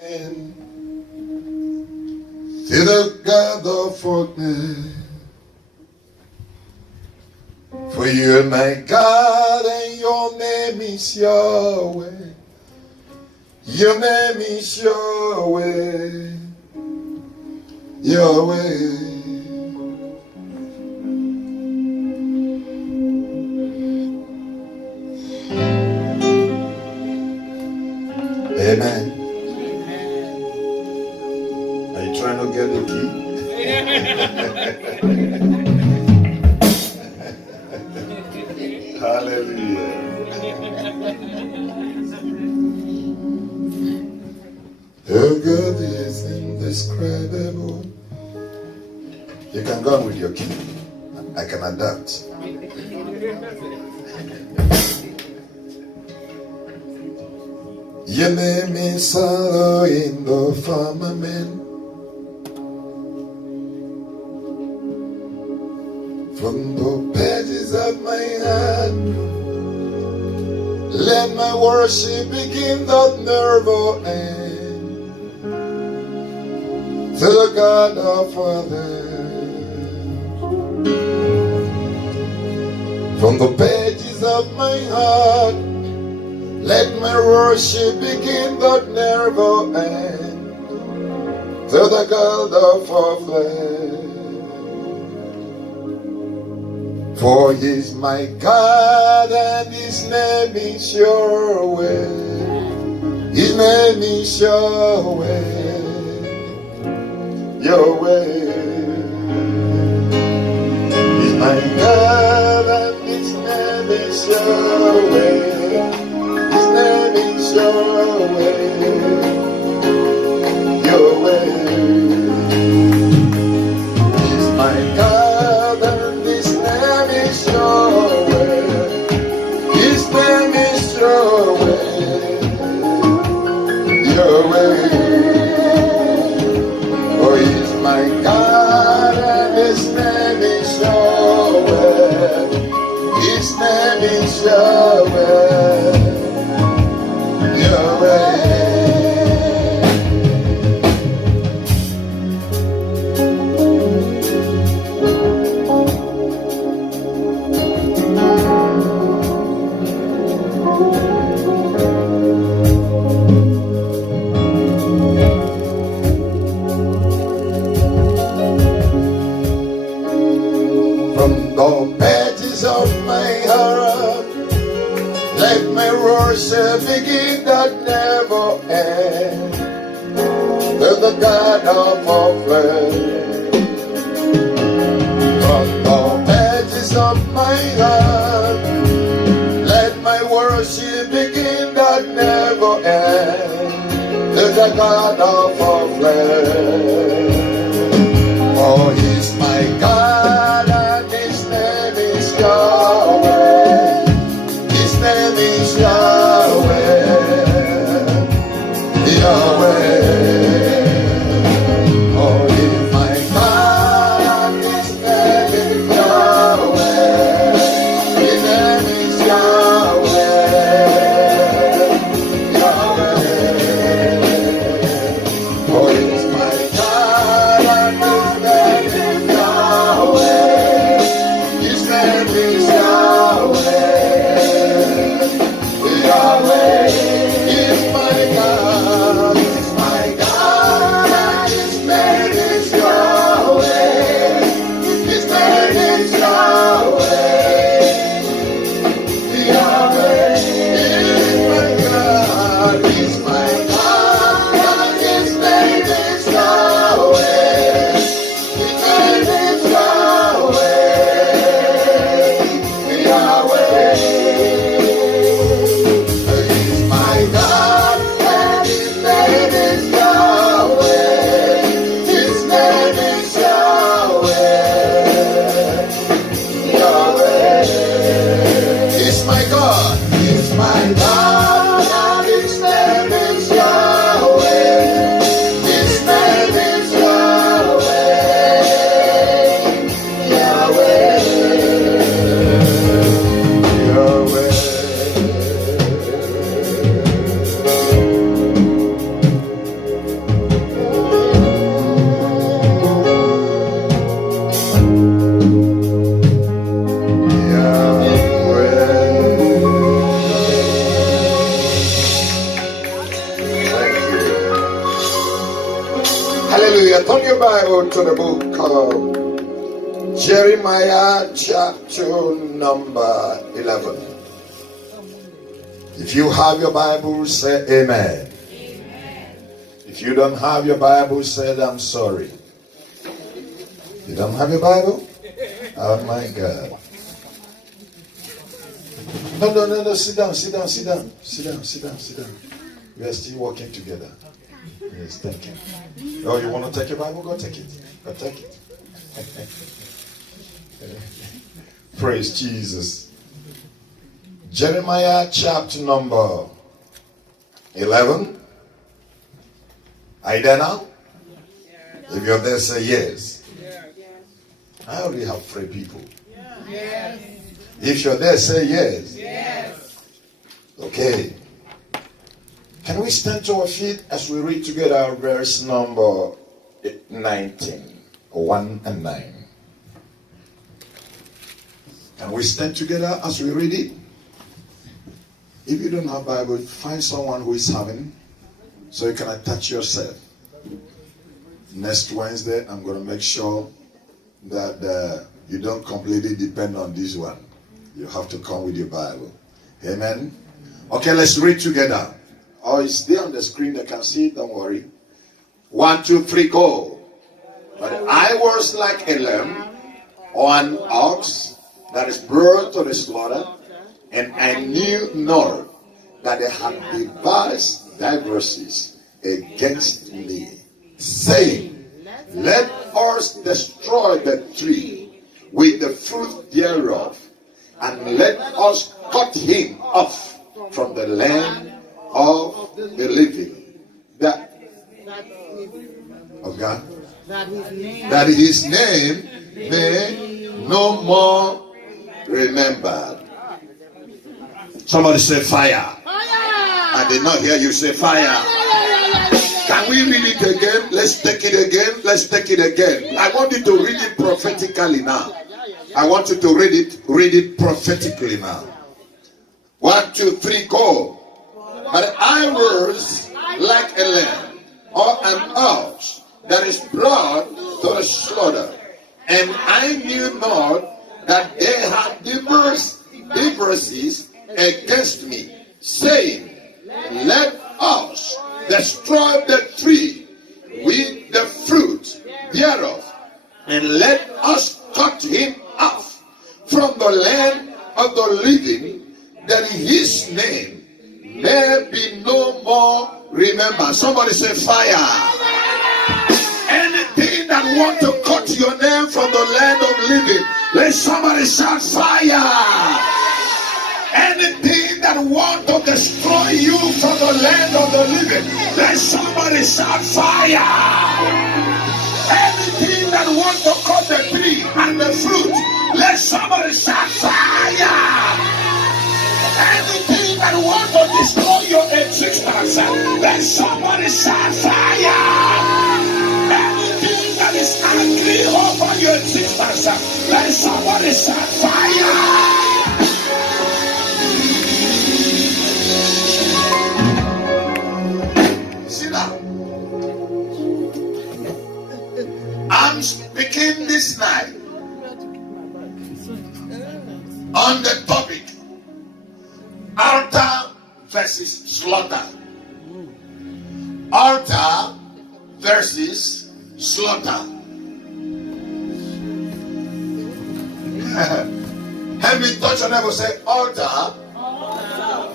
And to the God of forgiveness, for you are my God and your name is Yahweh. Your name is Yahweh. Yahweh. Amen. Are you trying to get the key? Hallelujah. Oh God is indescribable. You can go on with your key. I can adapt. Your name is Salo in the firmament. From the pages of my heart, let my worship begin that never end. To the God of fathers, from the pages of my heart, let my worship begin that never end. To the God of our flesh. For He's my God and His name is Yahweh. His name is Yahweh. Yahweh. He's my God and His name is Yahweh. His name is Yahweh. Yahweh. He's my God and His name is Yahweh. His name is Yahweh. Yahweh. Oh, He's my God and His name is Yahweh. His name is Yahweh. Yahweh. From the pages of my heart, let my worship begin that never ends. To the God of all flesh. From the pages of my heart, let my worship begin that never ends. To the God of all flesh. For He's my God and His name is Yahweh. His name is Yahweh. Yahweh. Oh, He's my God and His name is Yahweh. His name is Yahweh. Yahweh. Oh, He's my God and His name is Yahweh. His name is Yahweh. Yahweh is my God. He's my God and His name is Yahweh. His name is Yahweh. Yahweh is my God. He's my God and His name is Yahweh. His name is Yahweh. Yahweh. He's my God and His name is Yahweh. His name is Yahweh. Yahweh. He's my God. He's my God and His name is Yahweh. His name is Yahweh. Yahweh. Yahweh. Bible to the book of Jeremiah chapter number 11. If you have your Bible, say amen. Amen. If you don't have your Bible, say I'm sorry. You don't have your Bible? Oh my God. No. Sit down. We are still working together. Yes, thank you. Oh, you want to take your Bible? Go take it. Praise Jesus. Jeremiah chapter number 11. Are you there now? If you're there, say yes. I already have 3 people. Yes. If you're there, say yes. Yes. Okay. Can we stand to our feet as we read together verse number 19, 1 and 9? Can we stand together as we read it? If you don't have Bible, find someone who is having, so you can attach yourself. Next Wednesday, I'm going to make sure that you don't completely depend on this one. You have to come with your Bible. Amen. Okay, let's read together. Oh, it's there on the screen. They can see it. Don't worry. 1, 2, 3, go. But I was like a lamb or an ox that is brought to the slaughter, and I knew not that they had devised diverses against me, saying, let us destroy the tree with the fruit thereof, and let us cut him off from the land of the living. That of God, that his name may no more remembered. Somebody say fire. I did not hear you say fire. Can we read it again? Let's take it again. I want you to read it prophetically now. I want you to read it prophetically now. 1, 2, 3, go. But I was like a lamb or an ox that is brought to the slaughter, and I knew not that they had diverses against me, saying, let us destroy the tree with the fruit thereof, and let us cut him off from the land of the living, that his name may be no more remembered. Somebody say fire. Anything that want to cut your name from the land of living, let somebody shout fire. Anything that want to destroy you from the land of the living, let somebody shout fire. Anything that want to cut the tree and the fruit, let somebody shout fire. Anything that want to destroy your existence, let somebody shout fire. Anything that is angry over your existence, let somebody shout fire. I'm speaking this night on the topic altar versus slaughter. Altar versus slaughter. Help me touch your neighbor, say altar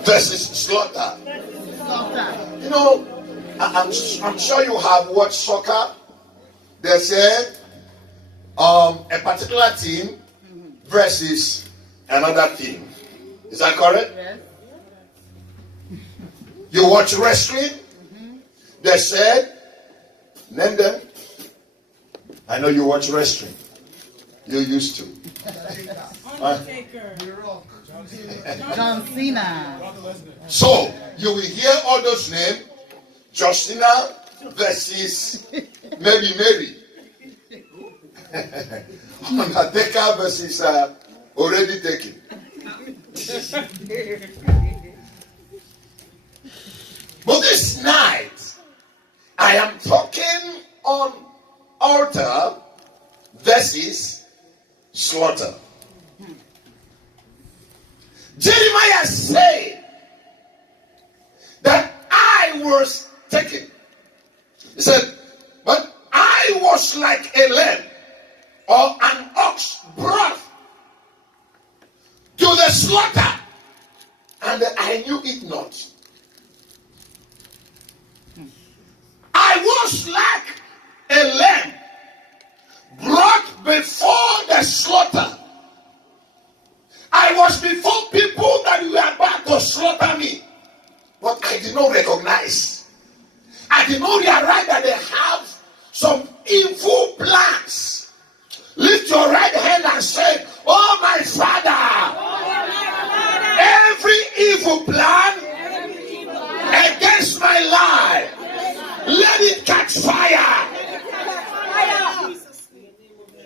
versus slaughter. You know, I'm sure you have watched soccer. They say a particular team versus another team. Is that correct? Yes. You watch wrestling? They said, name them. I know you watch wrestling. You used to. Undertaker. John Cena. So, you will hear all those names. John Cena versus maybe Mary. Undertaker versus already taken. But this night, I am talking on altar slaughter. Jeremiah said that I was taken. He said, but I was like a lamb or an ox brought to the slaughter, and I knew it not. I was like a lamb brought before the slaughter. I was before people that were about to slaughter me, but I did not recognize. I did not realize that they have some evil plans. Lift your right hand and say, oh my Father, every evil plan against my life, let it catch fire.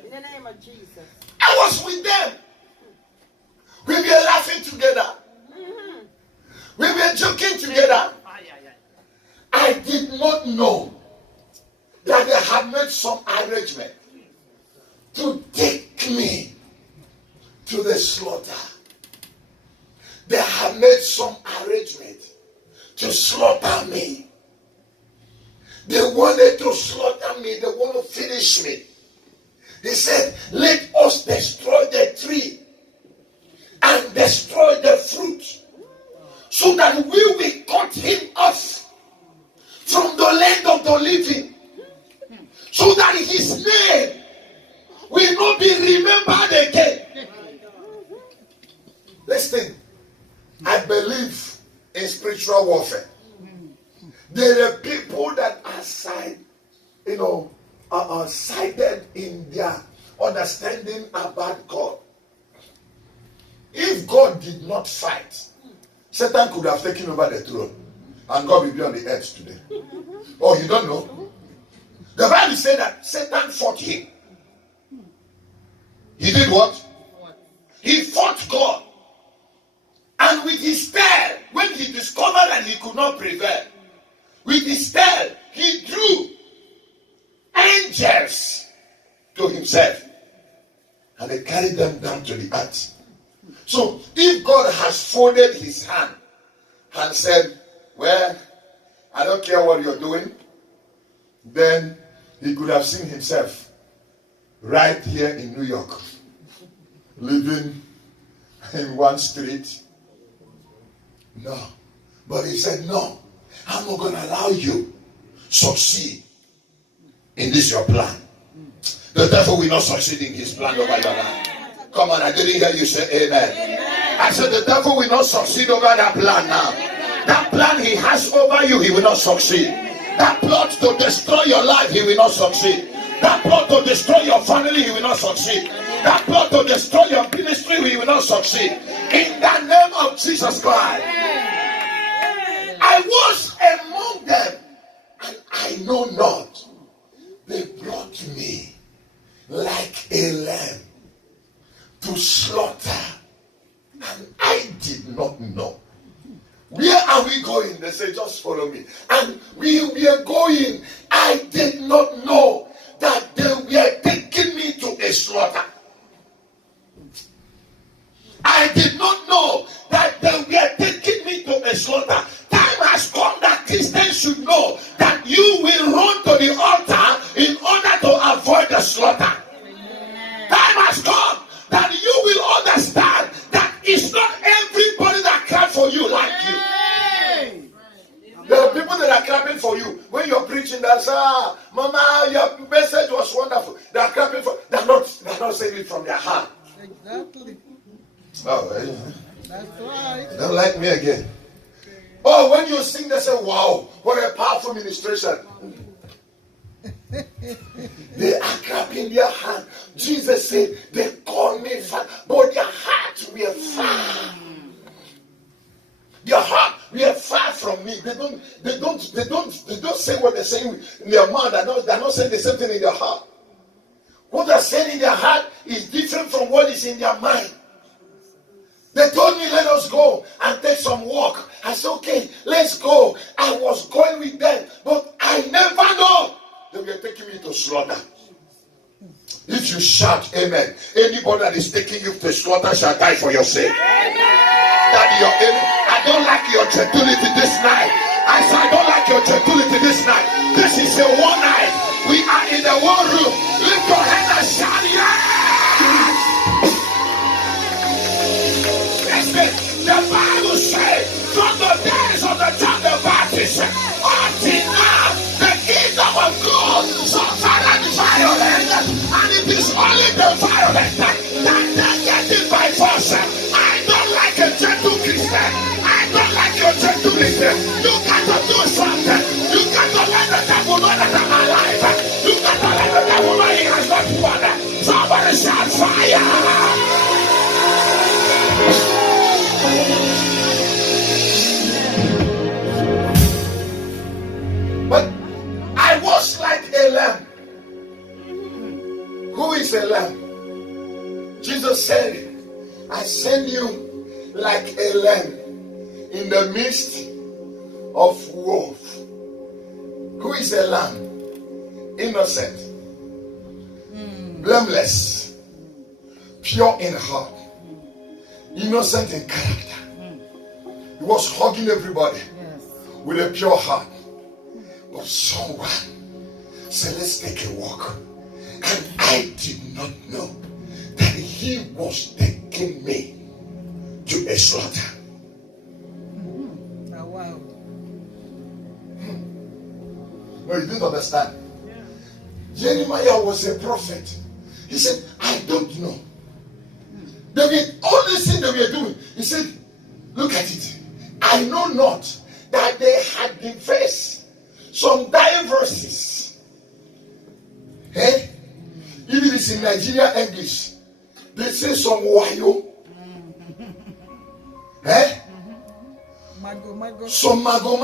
In the name of Jesus. I was with them. We were laughing together. We were joking together. I did not know that they had made some arrangement to take me to the slaughter. They had made some arrangement to slaughter me. They wanted to slaughter me. They want to finish me. They said, let us destroy the tree and destroy the fruit, so that we will cut him off from the land of the living, so that his name will not be remembered again. Listen, I believe in spiritual warfare. There are people that are sided in their understanding about God. If God did not fight, Satan could have taken over the throne and God will be on the earth today. Oh, you don't know? The Bible said that Satan fought him. He did what? He fought God. And with his tail, when he discovered that he could not prevail, with his tail, he drew angels to himself. And they carried them down to the earth. So, if God has folded his hand and said, well, I don't care what you're doing, then he could have seen himself right here in New York, living in one street. No. But he said, no, I'm not going to allow you succeed in this your plan. The devil will not succeed in his plan over your life. Come on, I didn't hear you say amen. I said the devil will not succeed over that plan now. That plan he has over you, he will not succeed. That plot to destroy your life, he will not succeed. That plot to destroy your family, he will not succeed. That plot to destroy your ministry, he will not succeed. In the name of Jesus Christ. I was among them, and I know not. They brought me like a lamb to slaughter, and I did not know. Where are we going? They say, just follow me. And we are going. I did not know that they were taking me to a slaughter. I did not know that they were taking me to a slaughter. Time has come that Christians should know that you will run to the altar in order to avoid the slaughter. Time has come that you will understand that it's not everybody that claps for you like you. There are people that are clapping for you when you're preaching. That say, Mama, your message was wonderful. They are clapping for. They're not saying it from their heart. Exactly. Oh, That's right. they don't like me again. Oh, when you sing, they say, "Wow, what a powerful ministration." They are clapping their hand. Jesus said, "They call me fat, but their hearts were far. Their heart were far from me. They don't say what they're saying in their mouth. They're not saying the same thing in their heart. What they're saying in their heart is different from what is in their mind." They told me, let us go and take some walk. I said, okay, let's go. I was going with them, but I never know they were taking me to slaughter. If you shout amen, anybody that is taking you to slaughter shall die for your sake. Daddy, your amen. I don't like your gentility this night. I said, I don't like your gentility this night. This is a one night. We are in the one room. Lift your hand and shout yes. Listen, the Bible says, from the days of the John the Baptist until now, the kingdom of God suffered violence, and it is only the violent that get it by force. I don't like a gentle Christian. I don't like your gentleness. You got to do something. You got to let the devil know that I'm alive. You got to let the devil know he has not won. Somebody shout fire. But I was like a lamb. Who is a lamb? Jesus said, I send you like a lamb in the midst of wolves. Who is a lamb? Innocent, blameless, pure in heart, innocent in character. He was hugging everybody with a pure heart. But someone said, let's take a walk. And I did not know that he was taking me to a slaughter. Oh, wow. No, you didn't understand. Jeremiah was a prophet. He said, I don't know. All this thing that we are doing, he said, look at it. I know not that they had devised some diversities. Eh? If it is in Nigeria English, they say some wayo. Eh? Mago. Some mago.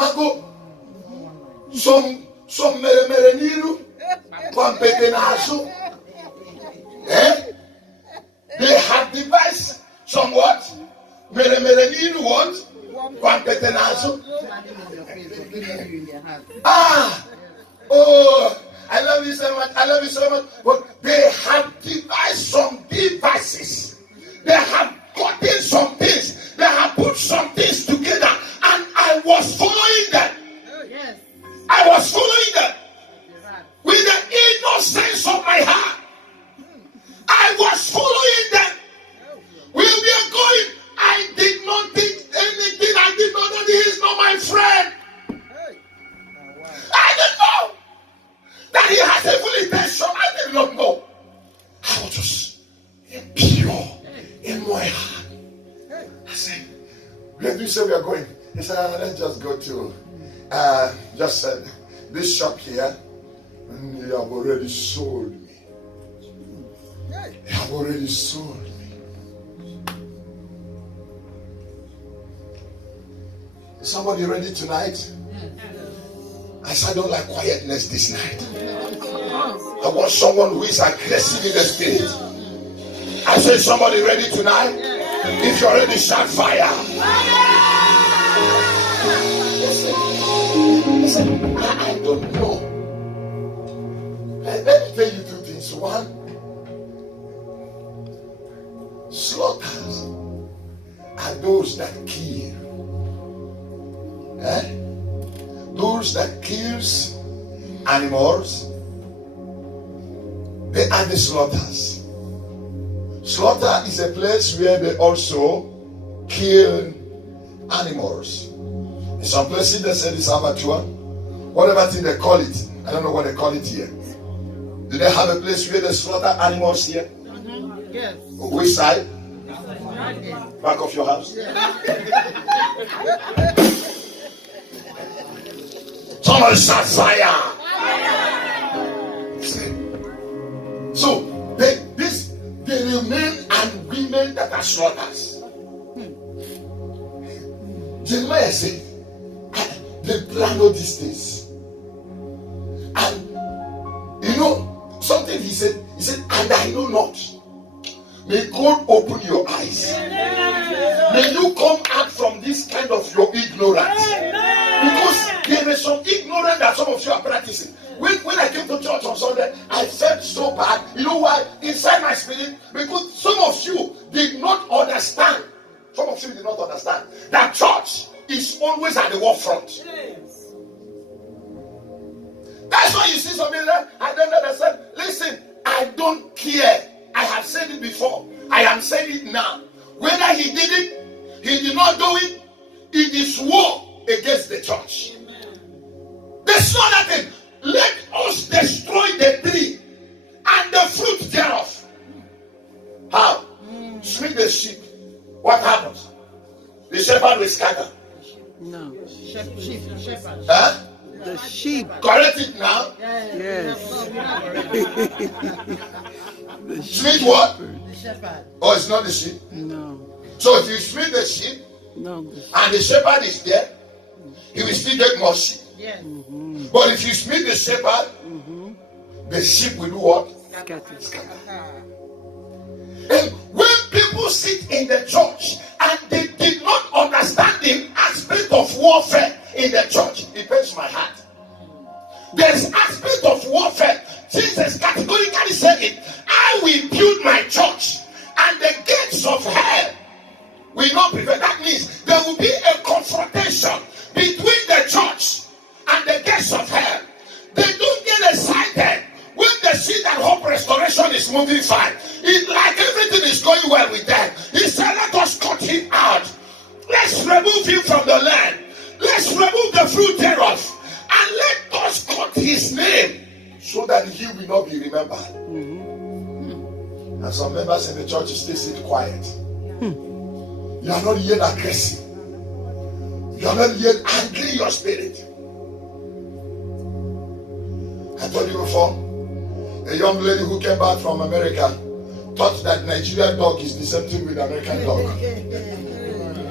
Some mere niru. Kwampetenasu. Eh? They have devised some what? Mere niru what? Kwampetenasu. Oh, I love you so much. But they have devised some devices. They have gotten some things. They have put some things together. And I was following them. Yes. I was following them. With the innocence of my heart. I was following them. We were going. I did not think anything. I did not know he is not my friend. I didn't know that he has evil intention. I did not know. I was just pure in my heart. I said, where do you say we are going? He said, let's just go to this shop here. And you have already sold me. You have already sold me. Is somebody ready tonight? I said, I don't like quietness this night. I want someone who is aggressive in the spirit. I said, somebody ready tonight? If you're ready, shout fire. Listen, I don't know. Let me tell you two things. One, slaughters are those that kill. Those that kills animals, they are the slaughters. Slaughter is a place where they also kill animals. In some places they say this abattoir, whatever thing they call it. I don't know what they call it here. Do they have a place where they slaughter animals here? Yes. Which side? Back of your house. Somebody shout fire. So they remain and women that are slaughters. Jeremiah said, they plan all these things. And you know something he said, and I know not. May God open your eyes. May you come out from this kind of your ignorance. Because there is some ignorance that some of you are practicing. when I came to church on Sunday, I felt so bad. You know why? Inside my spirit, because some of you did not understand. Some of you did not understand that church is always at the war front. Yes. That's why you see something there. I don't understand. Listen, I don't care. I have said it before. I am saying it now. Whether he did it, he did not do it, it is war against the church. There's no other thing. Let us destroy the tree and the fruit thereof. How? Smite the sheep. What happens? The shepherd will scatter. No. Shepherd. Huh? The sheep. Correct it now. Yes. The Smite what? The shepherd. Oh, it's not the sheep. No. So if you smite the sheep No. and the shepherd is there, he will still get more sheep. Yes. But if you smite the shepherd, the sheep will do what? Scatter. And when people sit in the church and they did not understand the aspect of warfare in the church, it pains my heart. There's aspect of warfare. Jesus categorically said it. I will build my church, and the gates of hell will not prevail. That means there will be a confrontation between the church and the gates of hell. They don't get excited when they see that hope restoration is moving fine. It's like everything is going well with them. He said, let us cut him out. Let's remove him from the land. Let's remove the fruit thereof. And let us cut his name so that he will not be remembered. And some members in the church still sit quiet. You are not yet aggressive. You are not yet angry in your spirit. I told you before, a young lady who came back from America thought that Nigerian dog is the same thing with American dog.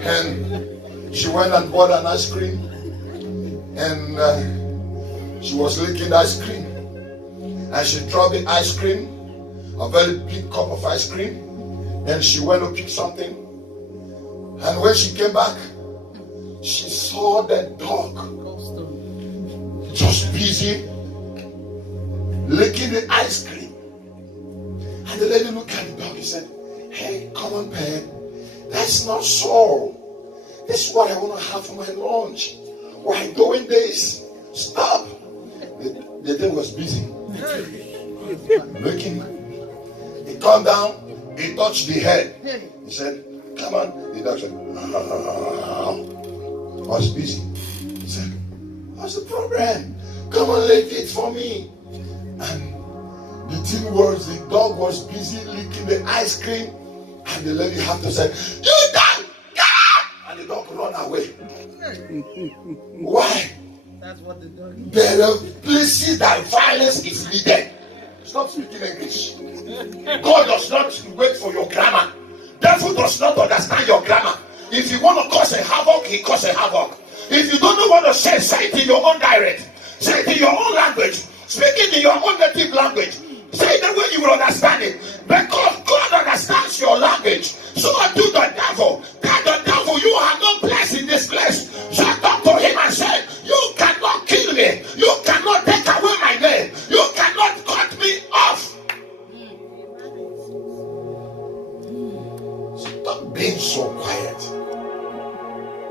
And she went and bought an ice cream, and she was licking the ice cream, and she dropped the ice cream, a very big cup of ice cream. Then she went to pick something, and when she came back, she saw the dog just busy licking the ice cream. And the lady looked at the dog and said, hey, come on, pet, that's not so. This is what I want to have for my lunch. Why doing this? Stop. The thing was busy. Looking. He calmed down. He touched the head. He said, come on. The dog said, I was busy. He said, what's the problem? Come on, lick it for me. And the thing was, the dog was busy licking the ice cream. And the lady had to say, you dog! And the dog run away. Why? That's what the dog is. There are places that violence is needed. Stop speaking English. God does not wait for your grammar. Devil does not understand your grammar. If you want to cause a havoc, he cause a havoc. If you don't know what to say it in your own dialect. Say it in your own language. Speak it in your own native language. Say it the way you will understand it. Because God understands your language. So do the devil. Tell the devil, you are not blessed in this place. So talk to him and say, you cannot kill me. You cannot take away my name. You cannot cut me off. Stop being so quiet.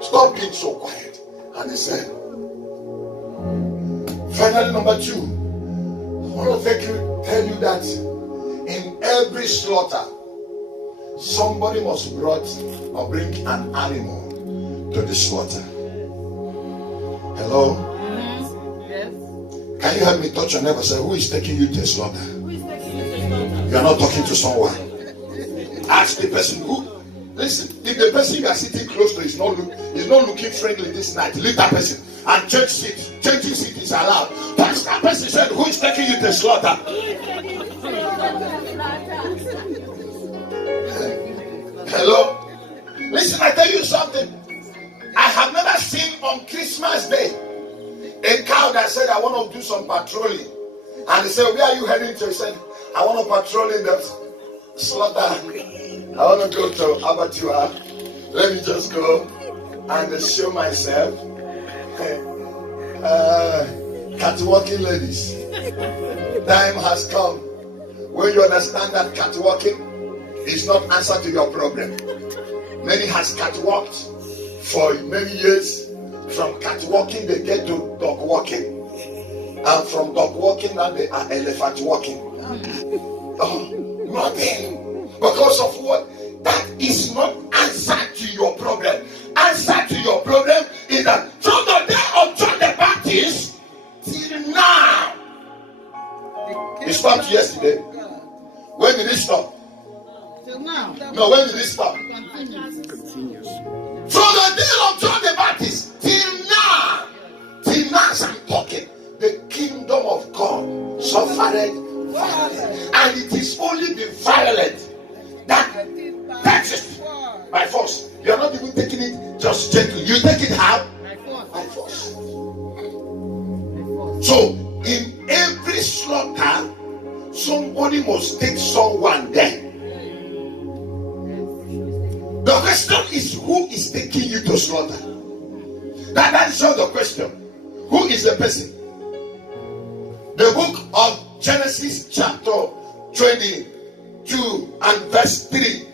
Stop being so quiet. And he said, finally, number 2, I want to tell you that in every slaughter, somebody must bring an animal to the slaughter. Hello? Yes. Can you help me touch your neighbor? Say, who is taking you to slaughter? You are not talking to someone. Ask the person who. Listen, if the person you are sitting close to is not looking friendly this night, leave that person and change seat. Changing seat is allowed. Touch that person. Said, who is taking you to slaughter? Hello? Listen, I tell you something. I have never seen on Christmas Day a cow that said, I want to do some patrolling. And he said, where are you heading to? He said, I want to patrol in the slaughter. I want to go to abattoir. Let me just go and show myself. Catwalking ladies. Time has come when you understand that catwalking is not answer to your problem. Many has catwalked for many years. From catwalking they get to dog walking. And from dog walking now they are elephant walking. Oh, nothing. Because of what? That is not answer to your problem. Answer to your problem is that from the day of John the Baptist till now. It stopped yesterday. When did it stop? Till now. No, when did it stop? Continues. From the day of John the Baptist till now as I'm talking, the kingdom of God suffered violence, and it is only the violent that takes it by force. You are not even taking it just gently. You take it how? By force. So in every slaughter, somebody must take someone there. The question is, who is taking you to slaughter? That is not the question. Who is the person? The book of Genesis chapter 22 and verse 3.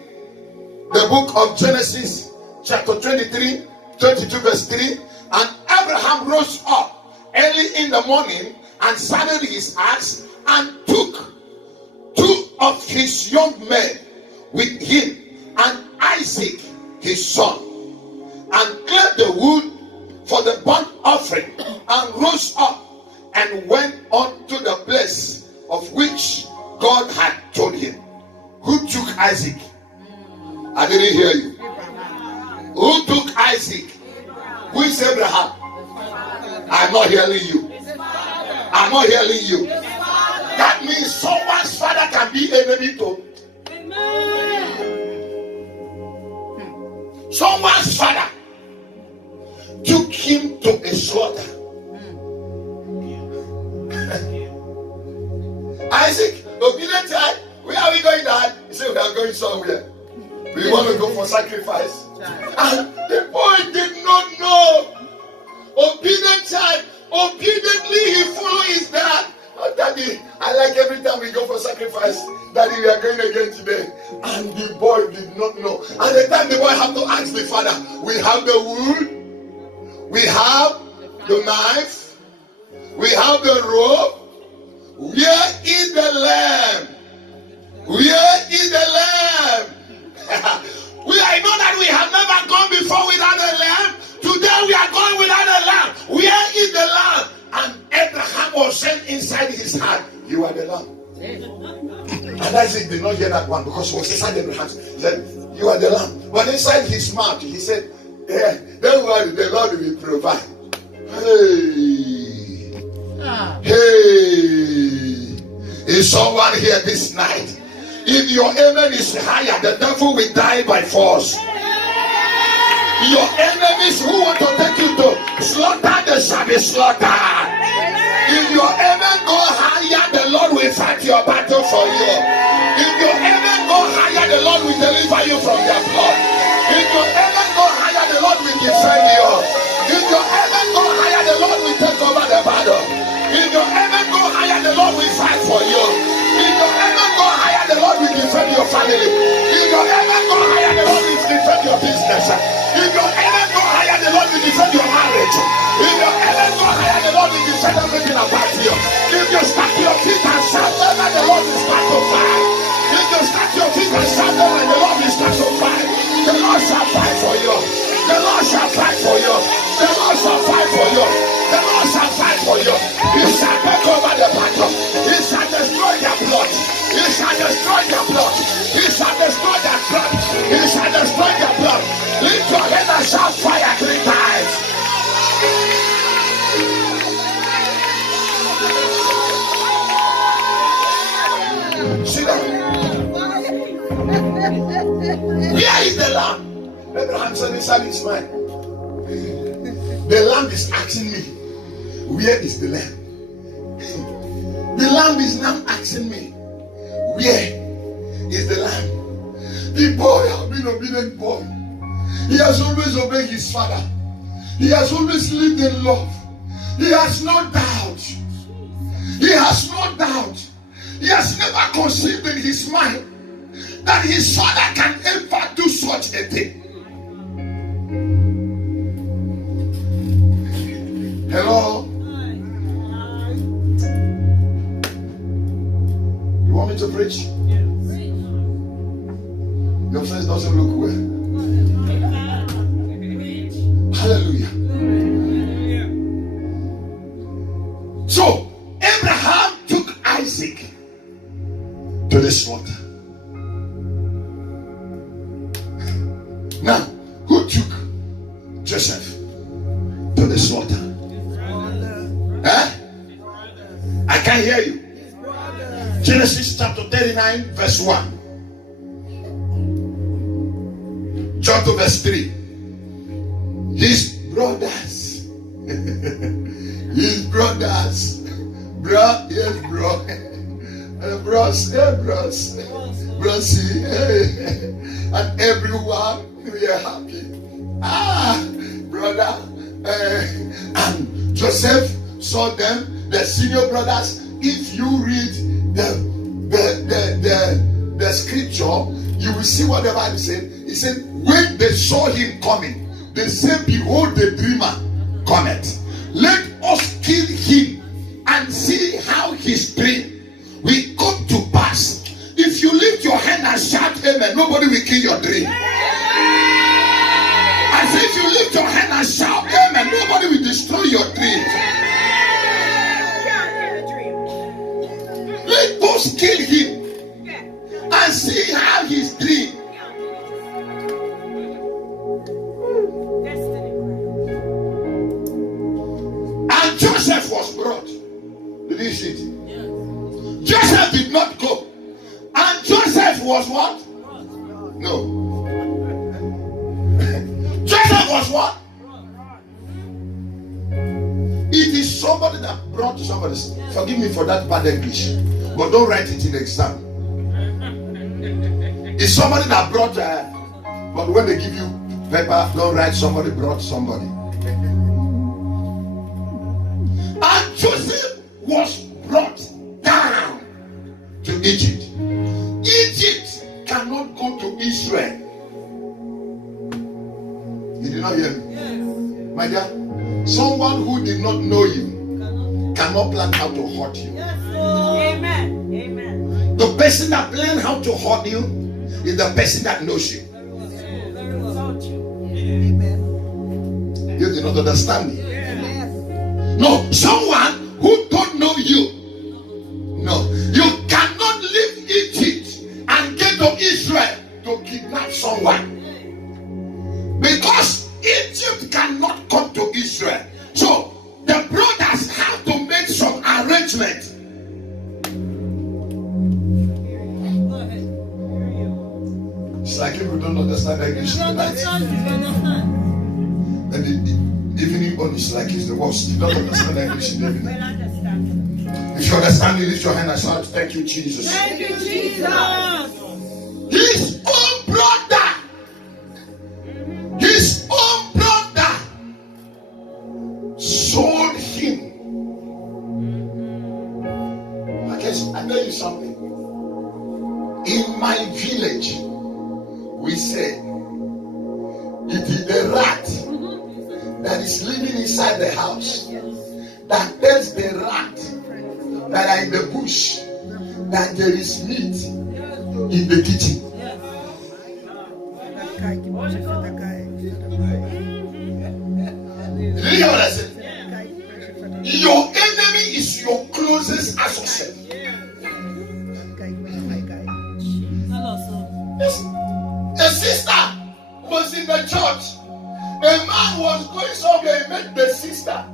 The book of Genesis chapter 23, 22 verse 3. And Abraham rose up early in the morning and saddled his ass and took 2 of his young men with him and Isaac his son, and cleared the wood for the burnt offering, and rose up and went on to the place of which God had told him. Who took Isaac? I didn't hear you. Who took Isaac? Who is Abraham? I'm not hearing you. I'm not hearing you. That means someone's father can be enemy to. Someone's father took him to a slaughter. Isaac, obedient child, where are we going, Dad? He said, we are going somewhere. We want to go for sacrifice. And the boy did not know. Obedient child, obediently he followed his dad. Oh, Daddy, I like every time we go for sacrifice. Daddy, we are going again today. And the boy did not know. And the time the boy had to ask the father, we have the wood, we have the knife, we have the rope. Where is the lamb? Where is the lamb? I know that we have never gone before without a lamb. Today we are going without a lamb. Where is the lamb? And Abraham was saying inside his heart, you are the lamb. And Isaac did not hear that one because it was inside Abraham's. He said, you are the lamb. But inside his mouth, he said, yeah, don't worry, the Lord will provide. Hey, is someone here this night? If your amen is higher, the devil will die by force. Your enemies who want to take you to slaughter, they shall be slaughtered. If your amen go higher, the Lord will fight your battle for you. If your amen go higher, the Lord will deliver you from their blood. If your amen go higher, the Lord will defend you. If your amen go higher, the Lord will take over the battle. If your amen go higher, the Lord will fight for you. If your amen go higher, the Lord will defend your family. If your amen go higher, the Lord will defend your business. If your amen go higher, the Lord will defend your marriage. If your amen go higher, the Lord will defend everything about you. If you start your feet and shout, then the Lord will start to fight. If you start your feet and shout, then the Lord will start to fight. The Lord shall fight for you. The Lord shall fight for you. The Lord shall fight for you. The Lord shall fight for you. He shall take over the battle. He shall destroy their plot. He shall destroy their plot. He shall destroy their plot. He shall destroy their plot. Lift your head and shout fire 3 times. Sit down. Where is the lamb? Abraham said inside his mind. The lamb is asking me, where is the lamb? The lamb is now asking me, where is the lamb? The boy has been an obedient boy. He has always obeyed his father. He has always lived in love. He has no doubt. He has no doubt. He has never conceived in his mind that his father can ever do such a thing. Hello? You want me to preach? Your face doesn't look well. Hallelujah. So, Abraham took Isaac to the slaughter. Now, who took Joseph to the slaughter? Huh? I can't hear you. Genesis chapter 39, verse 1. Jump to verse 3. His brothers. His brothers. Bro, yes, bro. Bros, yeah, bros. Bros, and everyone, we are happy. Brother. And Joseph saw them, the senior brothers. If you read the scripture, you will see what the Bible said. He said, when they saw him coming, they said, behold, the dreamer cometh. Let us kill him and see how his dream will come to pass. If you lift your hand and shout amen, nobody will kill your dream. I say, if you lift your hand and shout amen, nobody will destroy your dream. Let us kill him and see how his dream. And Joseph was brought. Did you see it? Yes. Joseph did not go. And Joseph was what? No. Joseph was what? It is somebody that brought somebody. Forgive me for that bad English, but don't write it in the exam. It's somebody that brought, but when they give you paper, don't write somebody brought somebody. And Joseph was brought down to Egypt. Egypt cannot go to Israel. You did not hear me? Yes. My dear, someone who did not know you cannot plan how to hurt you. Yes, amen. Amen. The person that plans how to hurt you is the person that knows you. You do not understand me. No, someone who don't know you. No, you cannot leave Egypt and get to Israel to kidnap someone. Because Egypt cannot come to Israel. So the brothers have to make some arrangement. It's like if you don't understand English tonight. And the evening on is like it's the worst. You don't understand English in the evening. If you understand it, lift your hand and shout, thank you, Jesus. Thank you, Jesus. His own brother. His own brother sold him. I guess I tell you something. In my village, we say it is the rat that is living inside the house that tells the rat that are in the bush that there is meat in the kitchen. You hear what I said? Your enemy is your closest associate. A sister was in the church. A man was going somewhere, he met the sister.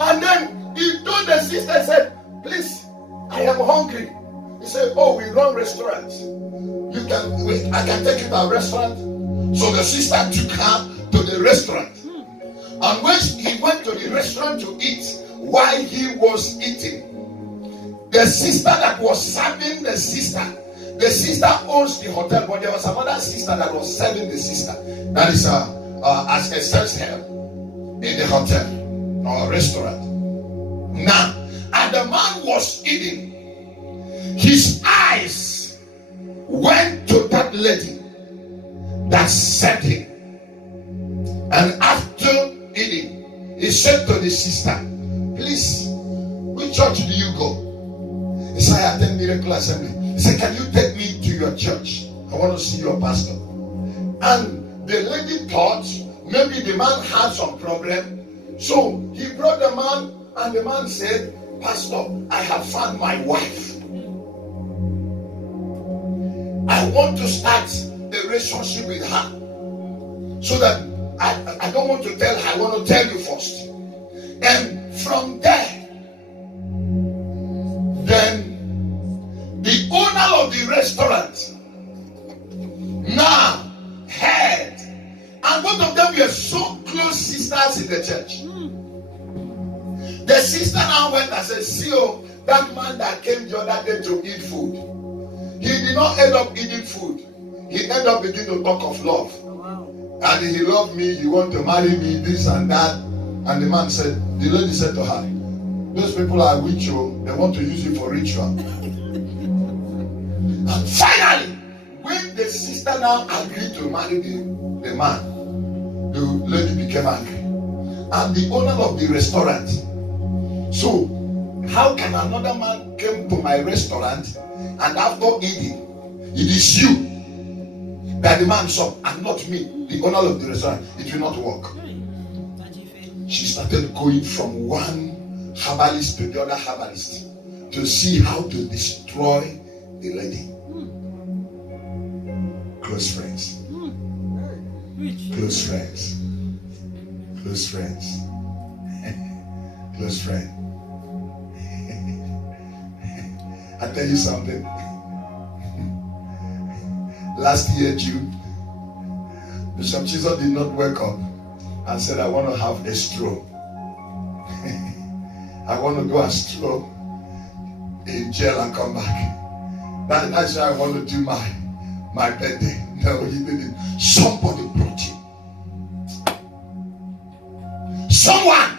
And then he told the sister, he said, please, I am hungry. He said, oh, we run restaurants. You can wait, I can take you to a restaurant. So the sister took her to the restaurant. And when he went to the restaurant to eat, while he was eating, the sister that was serving the sister owns the hotel, but there was another sister that was serving the sister. That is as a sales help in the hotel or restaurant. Now, As the man was eating, his eyes went to that lady that served him. And after eating, he said to the sister, please, which church do you go? He said, I attend Miracle Assembly. He said, can you take me to your church? I want to see your pastor. And the lady thought maybe the man had some problem. So he brought the man, and the man said, Pastor, I have found my wife. I want to start a relationship with her. So that I don't want to tell her, I want to tell you first. And from there, then the owner of the restaurant now heard, and both of them were so close sisters in the church. The sister now went and said, see, oh, that man that came the other day to eat food, he did not end up eating food. He ended up beginning to talk of love. And he loved me, he wanted to marry me, this and that. And the man said, the lady said to her, those people are ritual, they want to use it for ritual. And finally, when the sister now agreed to marry the man, the lady became angry. And the owner of the restaurant, so how can another man come to my restaurant and after eating, it is you that the man saw and not me, the owner of the restaurant? It will not work. She started going from one herbalist to the other herbalist to see how to destroy the lady. Close friends. Close friends. Close friends. Close friend. I tell you something. Last year, June, Bishop Chizo did not wake up and said, I want to have a stroll. I want to go and stroll in jail and come back. That's why I want to do my birthday. No, he didn't. Somebody brought him. Someone.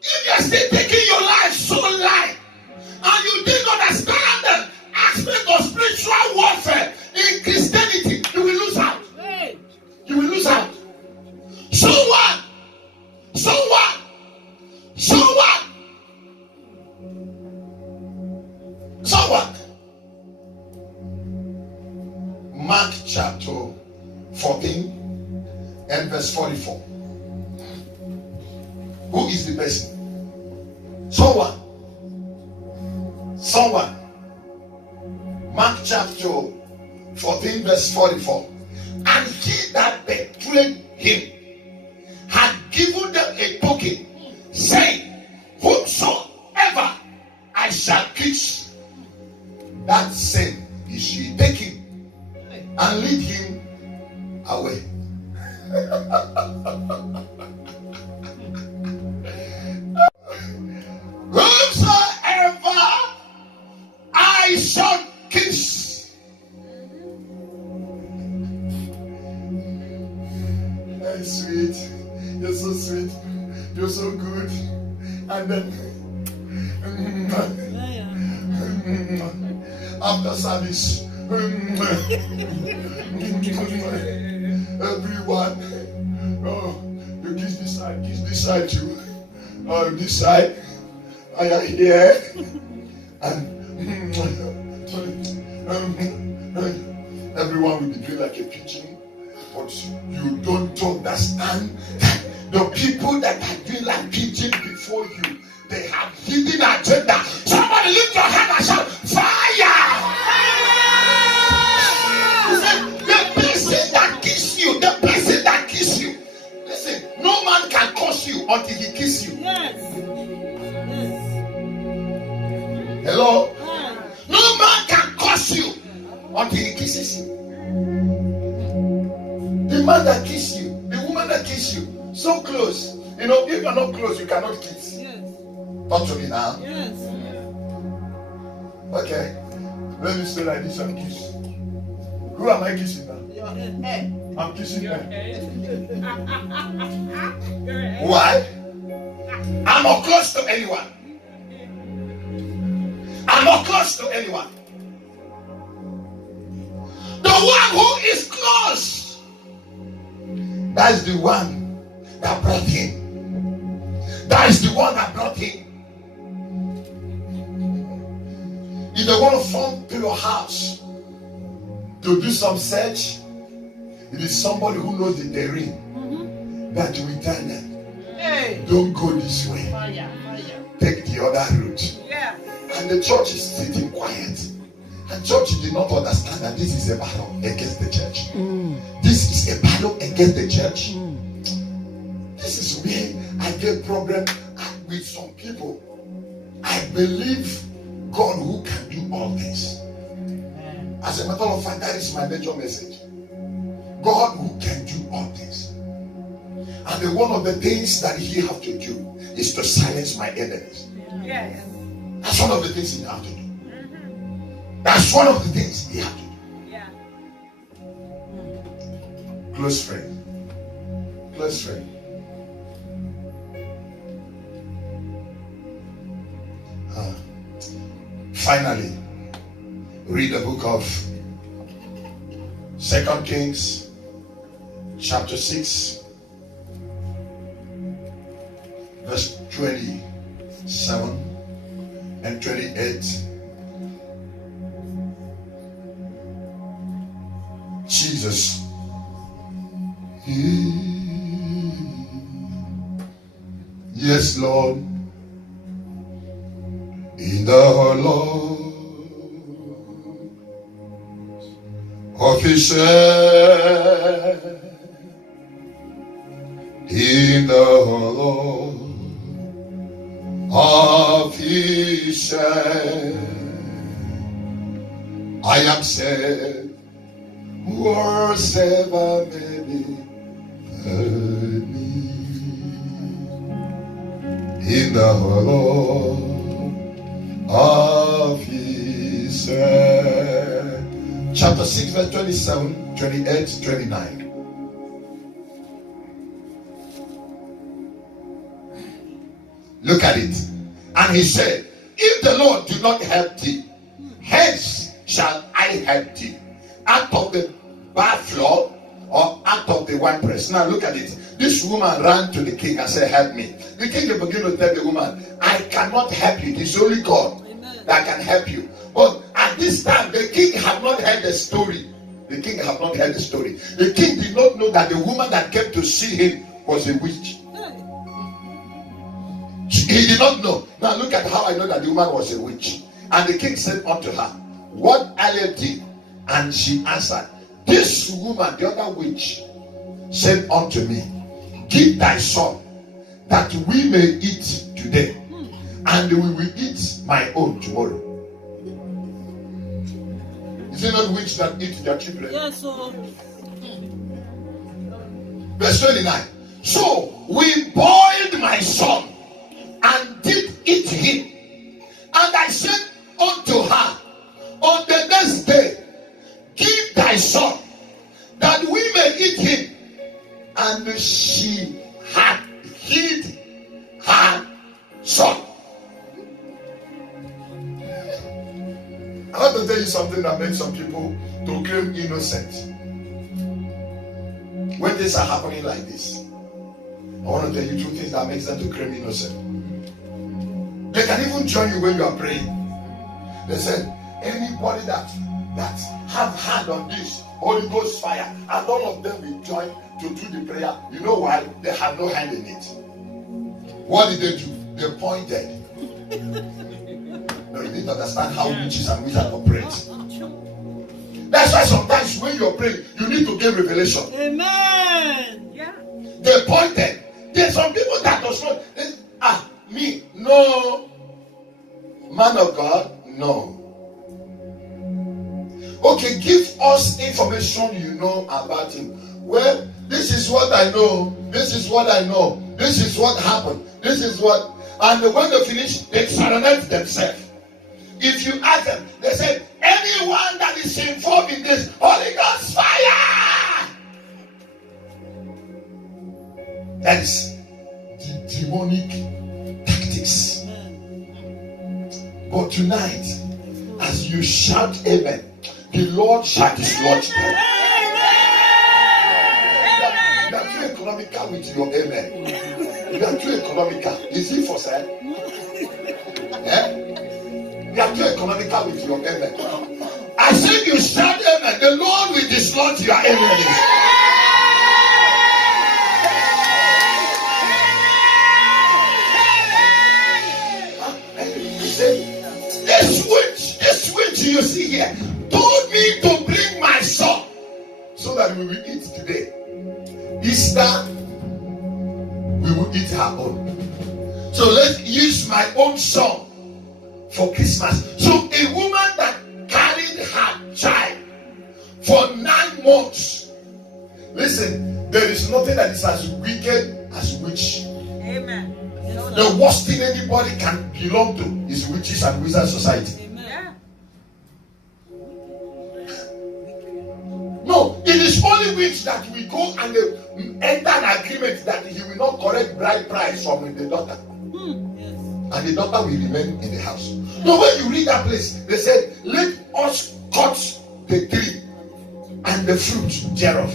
If you're still taking your life so light and you didn't understand the aspect of spiritual warfare in Christianity, you will lose out. You will lose out. Someone. Mark chapter 14 and verse 44. Who is the person? Someone. Mark chapter 14 verse 44. And he that betrayed him had given them a token, saying, whomsoever I shall kiss, that same he shall take him and lead him away. Whomsoever I shall kiss. Hey, sweet. You're so sweet. You're so good. And then after service, everyone, oh, you kiss this side too. Oh, this side, I am here, and everyone will be doing like a pigeon. But you don't understand that the people that are doing like pigeon before you, they have hidden agenda. Somebody lift your hand and shout, fire! The person that kiss you, listen, no man can curse you until he kiss you. Yes. Hello? No man can curse you until he kisses you. The man that kiss you, the woman that kiss you, so close. You know, if you're not close, you cannot kiss. Yes. Talk to me now. Yes. Okay. Let me say like this and kiss. Who am I kissing now? Your head. I'm kissing them. Okay. Why? I'm not close to anyone. I'm not close to anyone. The one who is close, that's the one that brought him. That is the one that brought him. If they want to come to your house to do some search, it is somebody who knows the terrain that will tell them, Hey. don't go this way. Fire. Take the other route. Yeah. And the church is sitting quiet. And church did not understand that this is a battle against the church. This is a battle against the church. This is where I get problem with some people. I believe God who can do all things. As a matter of fact, that is my major message. God who can do all things. And one of the things that he have to do is to silence my enemies. Yeah. That's one of the things he have to do. That's one of the things he have to do. Yeah. Close friend. Close friend. Finally, read the book of 2 Kings, chapter 6, verse 27 and 28. Jesus. Yes, Lord. In the Lord of Israel, in the Lord of Israel, I am saved, whatsoever may be me. In the Lord of Israel. Chapter 6, verse 27, 28, 29. Look at it. And he said, if the Lord do not help thee, hence shall I help thee. Out of the bar floor or out of the winepress. Now look at it. This woman ran to the king and said, help me. The king began to tell the woman, I cannot help you. It is only God that can help you. But at this time, the king had not heard the story. The king had not heard the story. The king did not know that the woman that came to see him was a witch. He did not know. Now look at how I know that the woman was a witch. And the king said unto her, what are you doing? And she answered, this woman, the other witch, said unto me, give thy son, that we may eat today, and we will eat my own tomorrow. Is it not witch that eat their children? Yes, so. Verse 29. So we boiled my son and did eat him. And I said unto her, on the next day, give thy son, that we may eat him. And she had hid her son. I want to tell you something that makes some people to claim innocent. When things are happening like this, I want to tell you two things that makes them to claim innocent. They can even join you when you are praying. They said, anybody that have hand on this Holy Ghost fire, and all of them will join to do the prayer. You know why? They have no hand in it. What did they do? They pointed. No, you need to understand how witches and wizards operate. That's why sometimes when you're praying, you need to get revelation. Amen. Yeah. They pointed. There's some people that does not. Me, no. Man of God, no. Okay, give us information you know about him. Well, this is what I know. This is what I know. This is what happened. This is what. And when they finish, they surrender themselves. If you ask them, they say, anyone that is involved in this, Holy Ghost fire! shout amen, the Lord shall dislodge them. You are too economical with your amen. You are too economical. Is it for sale? You are too economical with your amen. I said you shout amen, the Lord will dislodge your enemies. This witch you see here told me to bring my son so that we will eat today. Easter, we will eat her own. So let's use my own son for Christmas. So a woman that carried her child for 9 months. Listen, there is nothing that is as wicked as witch. Amen. The worst thing anybody can belong to is witches and wizard society. Amen. No, it is only witch that we go and enter an agreement that he will not collect bride price from the daughter. And the daughter will remain in the house. No, when you read that place, they said, let us cut the tree and the fruit thereof.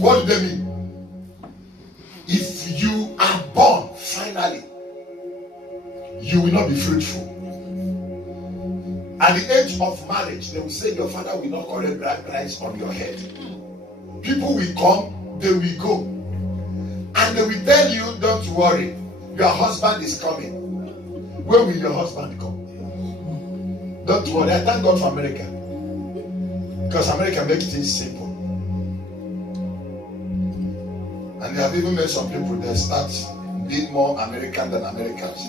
What do they mean? If you are born finally, you will not be fruitful. At the age of marriage, they will say your father will not collect bride price on your head. People will come, they will go, and they will tell you, don't worry, your husband is coming. When will your husband come? Don't worry. I thank God for America, because America makes things simple. And they have even made some people that start being more American than Americans.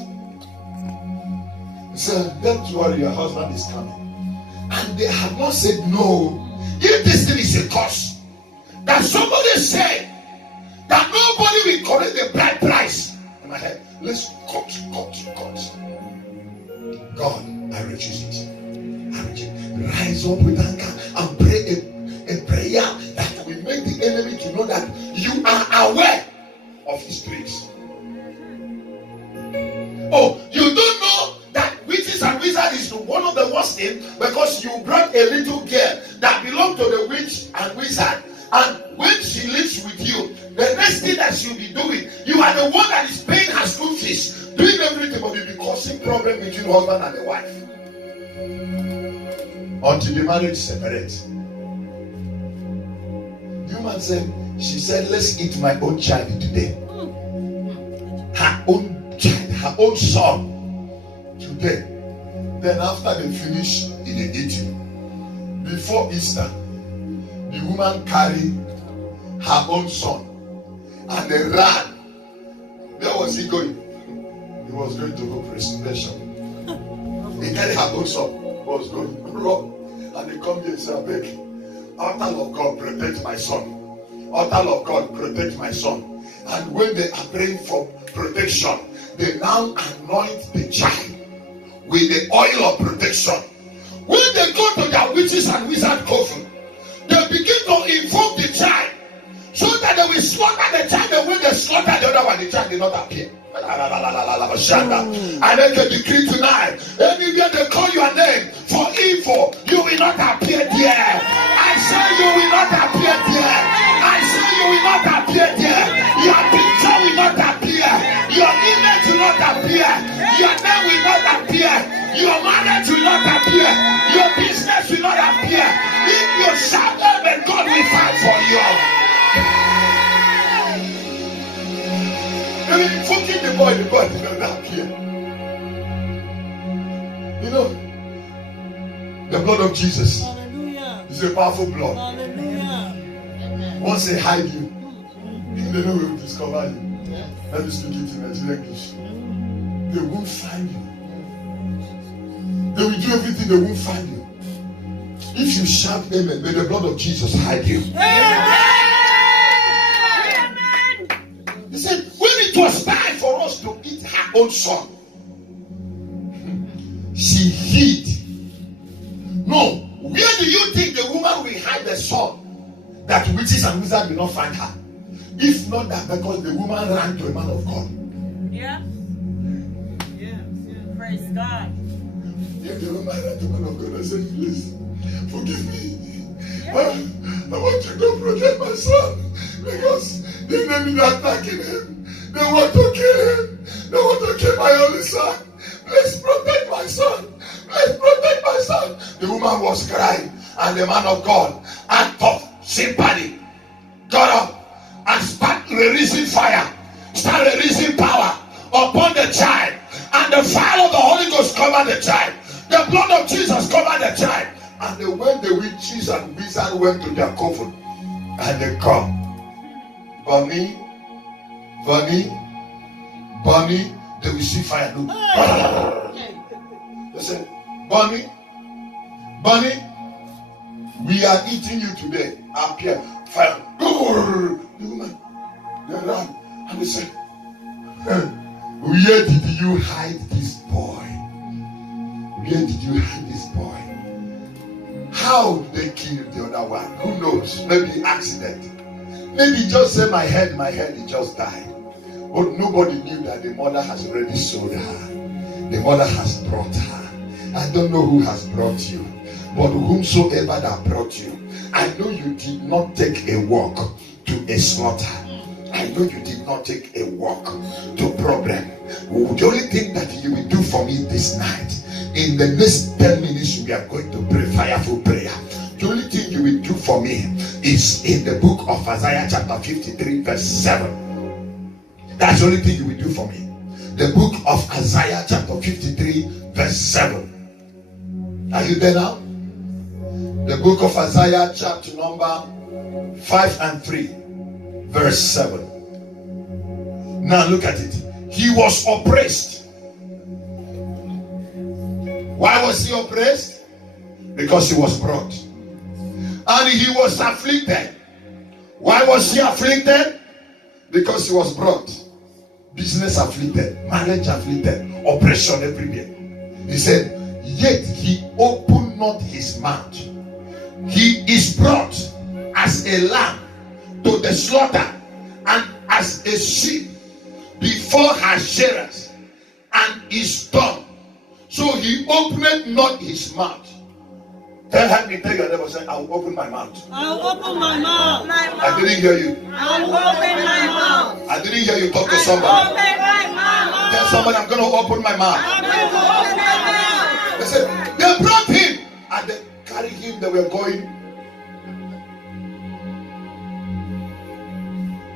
So don't worry, your husband is coming. And they have not said no. If this thing is a curse, that somebody said that nobody will collect the bride price. In my head, let's cut. God, I refuse it. Rise up with anger and pray a prayer that will make the enemy to know that you are aware of his grace. Oh, you don't know that witches and wizards is one of the worst things, because you brought a little girl that belonged to the witch and wizard, and when she lives with you, the next thing that she'll be doing, you are the one that is paying her school fees, doing everything, but you'll be causing problem between husband and the wife until the marriage separates. The woman said, she said, let's eat my own child today. Her own child, her own son today. Then after they finish in the eating, before Easter, the woman carried her own son and they ran. Where was he going? He was going to go presentation. He carried her own son, was going to run. And they come here and say, beg, altar of God, protect my son. Altar of God, protect my son. And when they are praying for protection, they now anoint the child with the oil of protection. When they go to their witches and wizard coven, they begin to invoke the child so that they will slaughter the child. And when they slaughter the other one, the child did not appear. I make a decree tonight. Anywhere they call your name for evil, you will not appear there. I say you will not appear there. I say you will not appear there. Your picture will not appear. Your image will not appear. Your name will not appear. Your marriage will not appear. Your business will not appear. If you shout amen, God will fight for you. And invoking the boy did not appear. You know, the blood of Jesus is a powerful blood. Once they hide you, they know we will discover you. Let me speak it in English. They won't find you. They will do everything, they won't find you. If you shout amen, may the blood of Jesus hide you. He said, when it was time for us to eat her own son, she hid. No, where do you think the woman will hide the son that witches and wizards will not find her? If not that, because the woman ran to a man of God. Yeah. Praise God. The gave the woman and the man of God. I said, please, forgive me. I want you to protect my son because the enemy are attacking him. They want to kill him. They want to kill my only son. Please protect my son. Please protect my son. The woman was crying, and the man of God, act of sympathy, got up and start releasing fire, start releasing power upon the child, and the fire of the Holy Ghost covered the child. The blood of Jesus covered the child. And when the witches and wizards went to their coffin, and they come, Bunny, they will see fire. Look. They said, Bunny, we are eating you today. Up here, fire. The woman, they ran, and they said, where did you hide this boy? Where did you hide this boy? How did they kill the other one? Who knows? Maybe accident. Maybe just say my head, he just died. But nobody knew that the mother has already sold her. The mother has brought her. I don't know who has brought you, but whomsoever that brought you, I know you did not take a walk to a slaughter. I know you did not take a walk to problem. The only thing that you will do for me this night, in the next 10 minutes, we are going to pray fireful prayer. The only thing you will do for me is in the book of Isaiah chapter 53 verse 7. That's the only thing you will do for me. The book of Isaiah chapter 53 verse 7. Are you there now? The book of Isaiah chapter number 5 and 3 verse 7. Now look at it. He was oppressed. Why was he oppressed? Because he was brought. And he was afflicted. Why was he afflicted? Because he was brought. Business afflicted, marriage afflicted, oppression everywhere. He said, yet he opened not his mouth. He is brought as a lamb to the slaughter, and as a sheep before her shearers, and is dumb. So he opened not his mouth. Help me tell your neighbor, say, I will open my mouth. I'll open my mouth. I didn't hear you. I'll open my mouth. I didn't hear you talk to somebody. Open my mouth. Tell somebody, I'm going to open my mouth. I'm going to open my mouth. They said, they brought him and they carried him. They were going.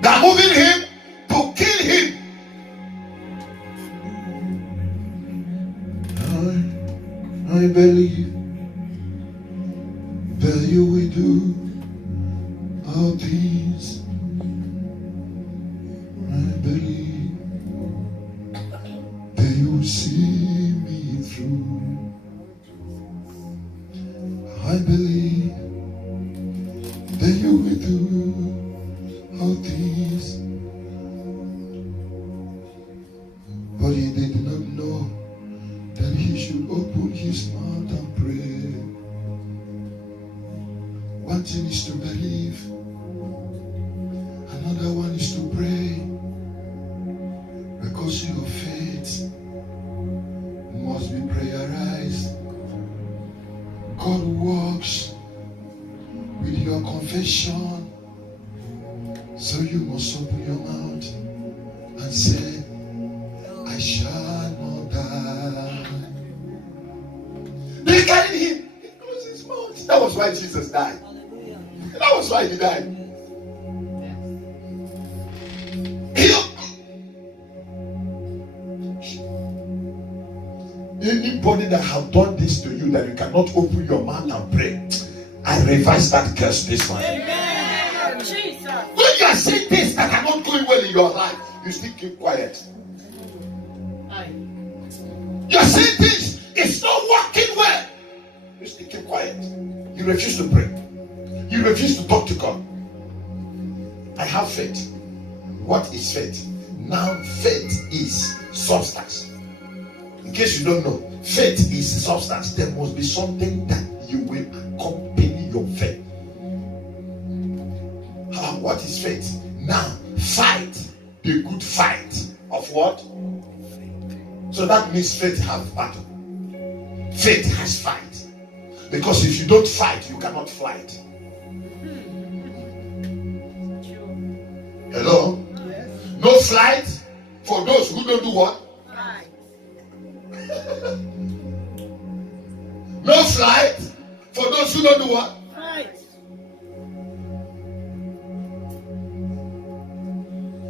They're moving him to kill him. I believe that you will do all things. I believe that you will see me through. I believe that you will do all things. But he did not know that he should open his mouth and pray. One thing is to believe, another one is to pray, because your faith must be prayerized. God works with your confession, so you must open your mouth and say, I shall not die. They carried him. He closed his mouth. That was why Jesus died. That was why he died. Anybody that have done this to you, that you cannot open your mouth and pray, I reverse that curse this one. Amen. Jesus. When you are saying things that are not going well in your life, you still keep quiet. You are saying things, it's not working well, you still keep quiet. You refuse to pray. You refuse to talk to God. I have faith. What is faith? Now faith is substance. In case you don't know, faith is substance. There must be something that you will accompany your faith. What is faith? Now fight the good fight of what? So that means faith have battle. Faith has fight. Because if you don't fight, you cannot flight. Hello? No flight for those who don't do what? No flight for those who don't do what?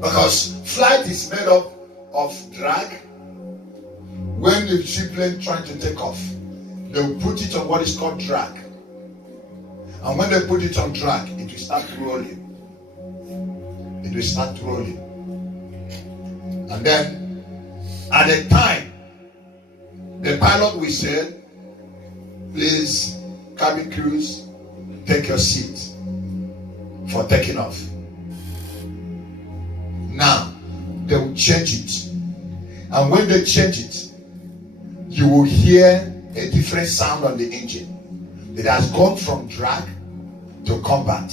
Because flight is made up of drag. When the seaplane trying to take off, they'll put it on what is called drag. And when they put it on drag, it will start rolling. It will start rolling. And then, at the time, the pilot will say, please, cabin crews, take your seat for taking off. Now, they will change it. And when they change it, you will hear a different sound on the engine. It has gone from drag to combat.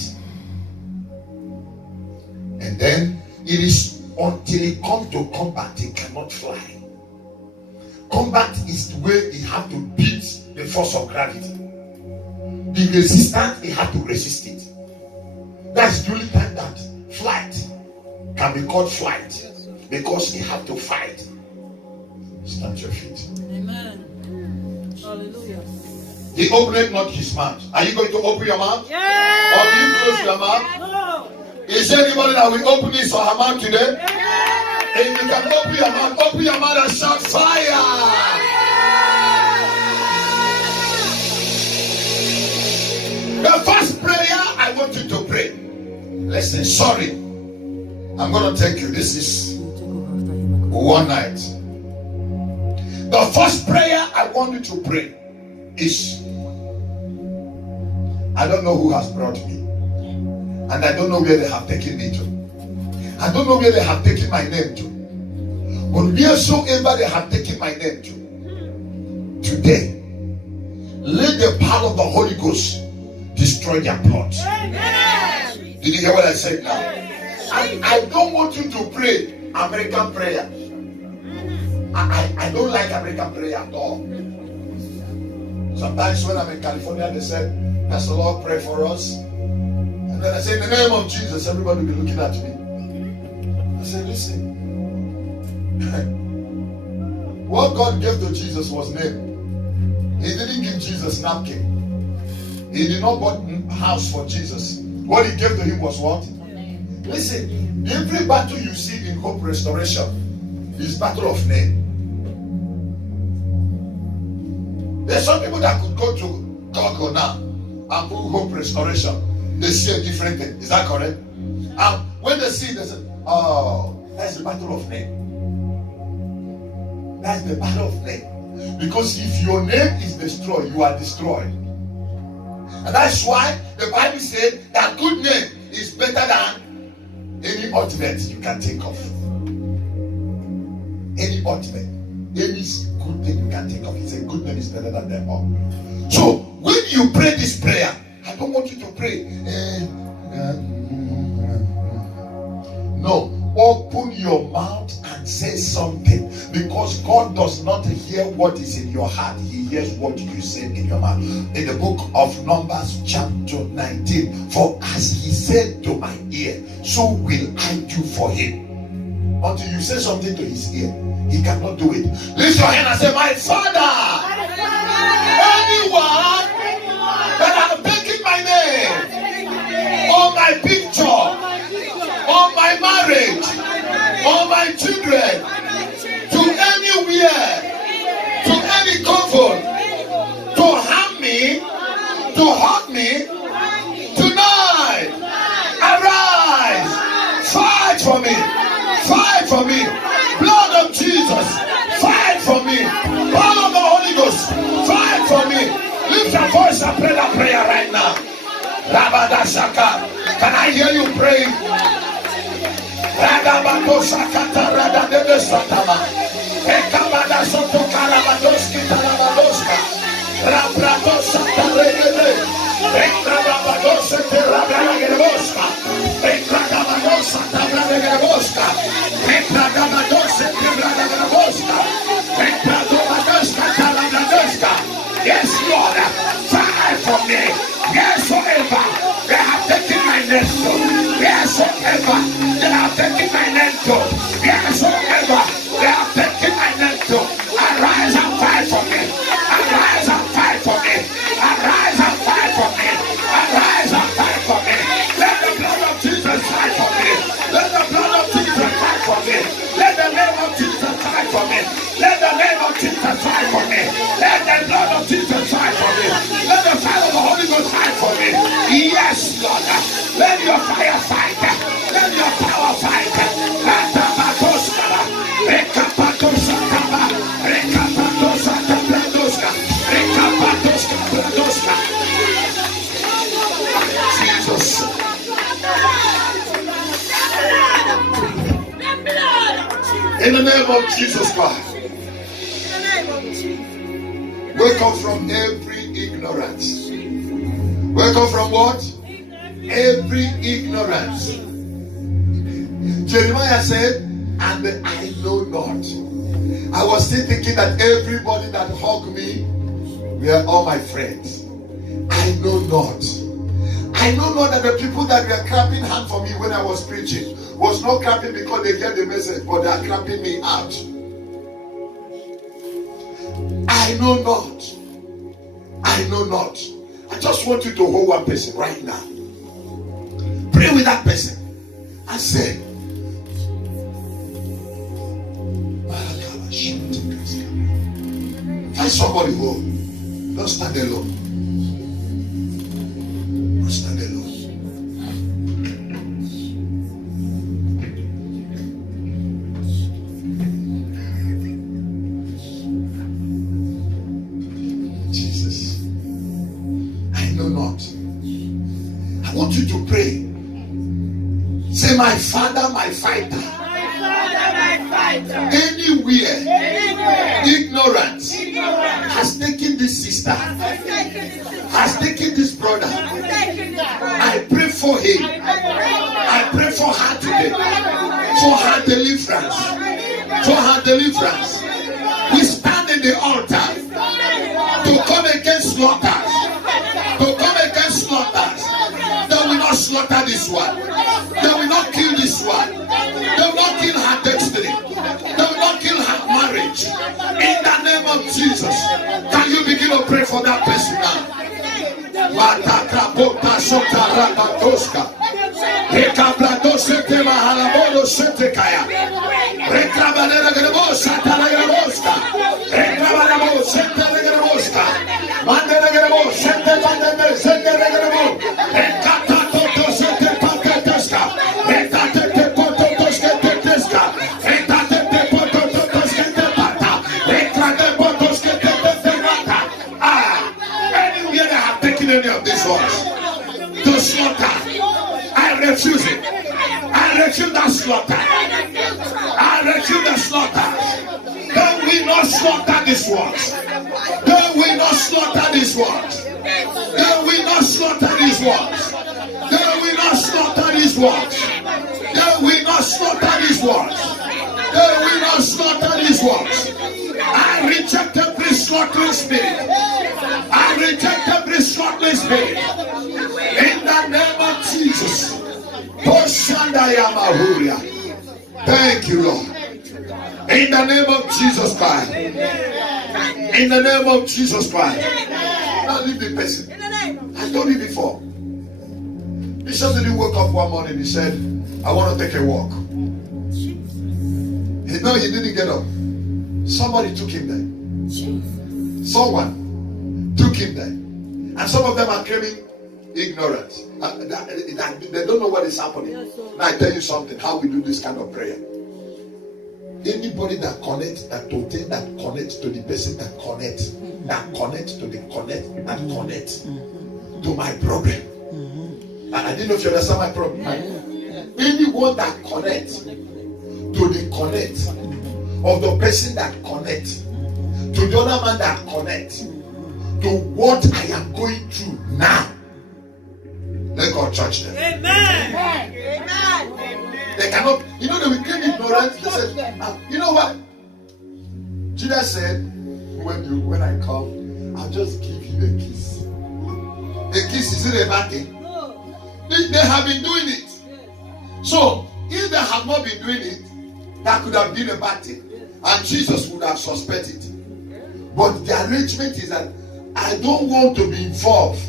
And then it is until it comes to combat, it cannot fly. Combat is the way it have to beat the force of gravity. The resistance, it have to resist it. That's the only time that flight can be called flight, because it have to fight. Stand your feet. Amen. Hallelujah. He opened not his mouth. Are you going to open your mouth? Yeah. Or will you close your mouth? No. Is there anybody that will open his or her mouth today? Yeah. If you can open your mouth and shout fire. The first prayer I want you to pray. Listen, sorry. I'm going to take you. This is one night. The first prayer I want you to pray is, I don't know who has brought me. And I don't know where they have taken me to. I don't know where they have taken my name to. But wheresoever they have taken my name to, today, let the power of the Holy Ghost destroy their plots. Did you hear what I said now? I don't want you to pray American prayer. I don't like American prayer at all. Sometimes when I'm in California, they said, Pastor Lord, pray for us. And then I say, in the name of Jesus, everybody will be looking at me. I said, listen. What God gave to Jesus was name. He didn't give Jesus napkin. He did not buy a house for Jesus. What he gave to him was what? Listen, every battle you see in Hope Restoration is battle of name. There's some people that could go to Google now and put Hope Restoration. They see a different thing. Is that correct? And when they see it, they say, oh, that's the battle of name. That's the battle of name. Because if your name is destroyed, you are destroyed. And that's why the Bible said that good name is better than any ultimate you can think of. Any ultimate. Any good thing you can think of. He said good name is better than them all. So when you pray this prayer, I don't want you to pray. No. Open your mouth and say something, because God does not hear what is in your heart. He hears what you say in your mouth. In the book of Numbers chapter 19, for as he said to my ear, so will I do for him. Until you say something to his ear, he cannot do it. Lift your hand and say, my Father, anyone that have taken my name on my picture, on my marriage, on my children, to anywhere, to any comfort, to harm me, to hurt me, tonight, arise, fight for me, blood of Jesus, fight for me, power of the Holy Ghost, fight for me. Lift your voice and pray that prayer right now. Rabadashaka, can I hear you praying? Radabatosakata radadebe satama. Ekabada soto karabadoski talabadoska. Rabradosata regede. Ekrabadosete rabragedeboska. Ekradabadosata rabragedeboska. Ekradabadosete rabragedeboska. Ekradobadoska talabadoska. God. Let your fire fight. Let your power fight. Jesus. In the name of Jesus Christ. Wake up from every ignorance. Wake up from what? Every ignorance. Jeremiah said, and I know not. I was still thinking that everybody that hugged me were all my friends. I know not. I know not that the people that were clapping hands for me when I was preaching was not clapping because they get the message, but they are clapping me out. I know not. I know not. I just want you to hold one person right now. Pray with that person and say, find somebody home. Don't stand alone. Don't stand alone. Jesus, I know not. I want you to pray. Say, my Father, my fighter. Anywhere ignorance has taken this sister, has taken this brother, I pray for him. I pray for her today, for her deliverance, for her deliverance. We stand in the altar to come against slaughters, to come against slaughters. They will not slaughter this one. They will not kill this one. They will not kill her destiny. They will not kill her marriage. In the name of Jesus, can you begin to pray for that person now? Any of these ones to slaughter, I refuse it. I refuse that slaughter. I refuse the slaughter. They will not slaughter these ones. They will not slaughter these ones. They will not slaughter these ones. They will not slaughter these ones. They will not slaughter these ones. They will not slaughter these ones. I reject every slaughtering spirit. I reject every slaughtering spirit. In the name of Jesus. Thank you, Lord. In the name of Jesus Christ. In the name of Jesus Christ. Now leave the person. I told you before. Bishop didn't wake up one morning. He said, I want to take a walk. No, he didn't get up. Somebody took him there. Someone took him there. And some of them are claiming ignorance. They don't know what is happening. Now I tell you something, how we do this kind of prayer. Anybody that connects, that total, that connects to the person that connects to the connect, that connects to my problem. I didn't know if you understand my problem. Anyone that connects to the connect of the person that connects to the other man that connects to what I am going through now, let God touch them. Amen. Amen. They cannot, you know, they became ignorant. They said, you know what? Jesus said, when I come, I'll just give you a kiss. A kiss, is it a bad thing? They have been doing it. So, if they have not been doing it, that could have been a bad thing. And Jesus would have suspected. But the arrangement is that I don't want to be involved.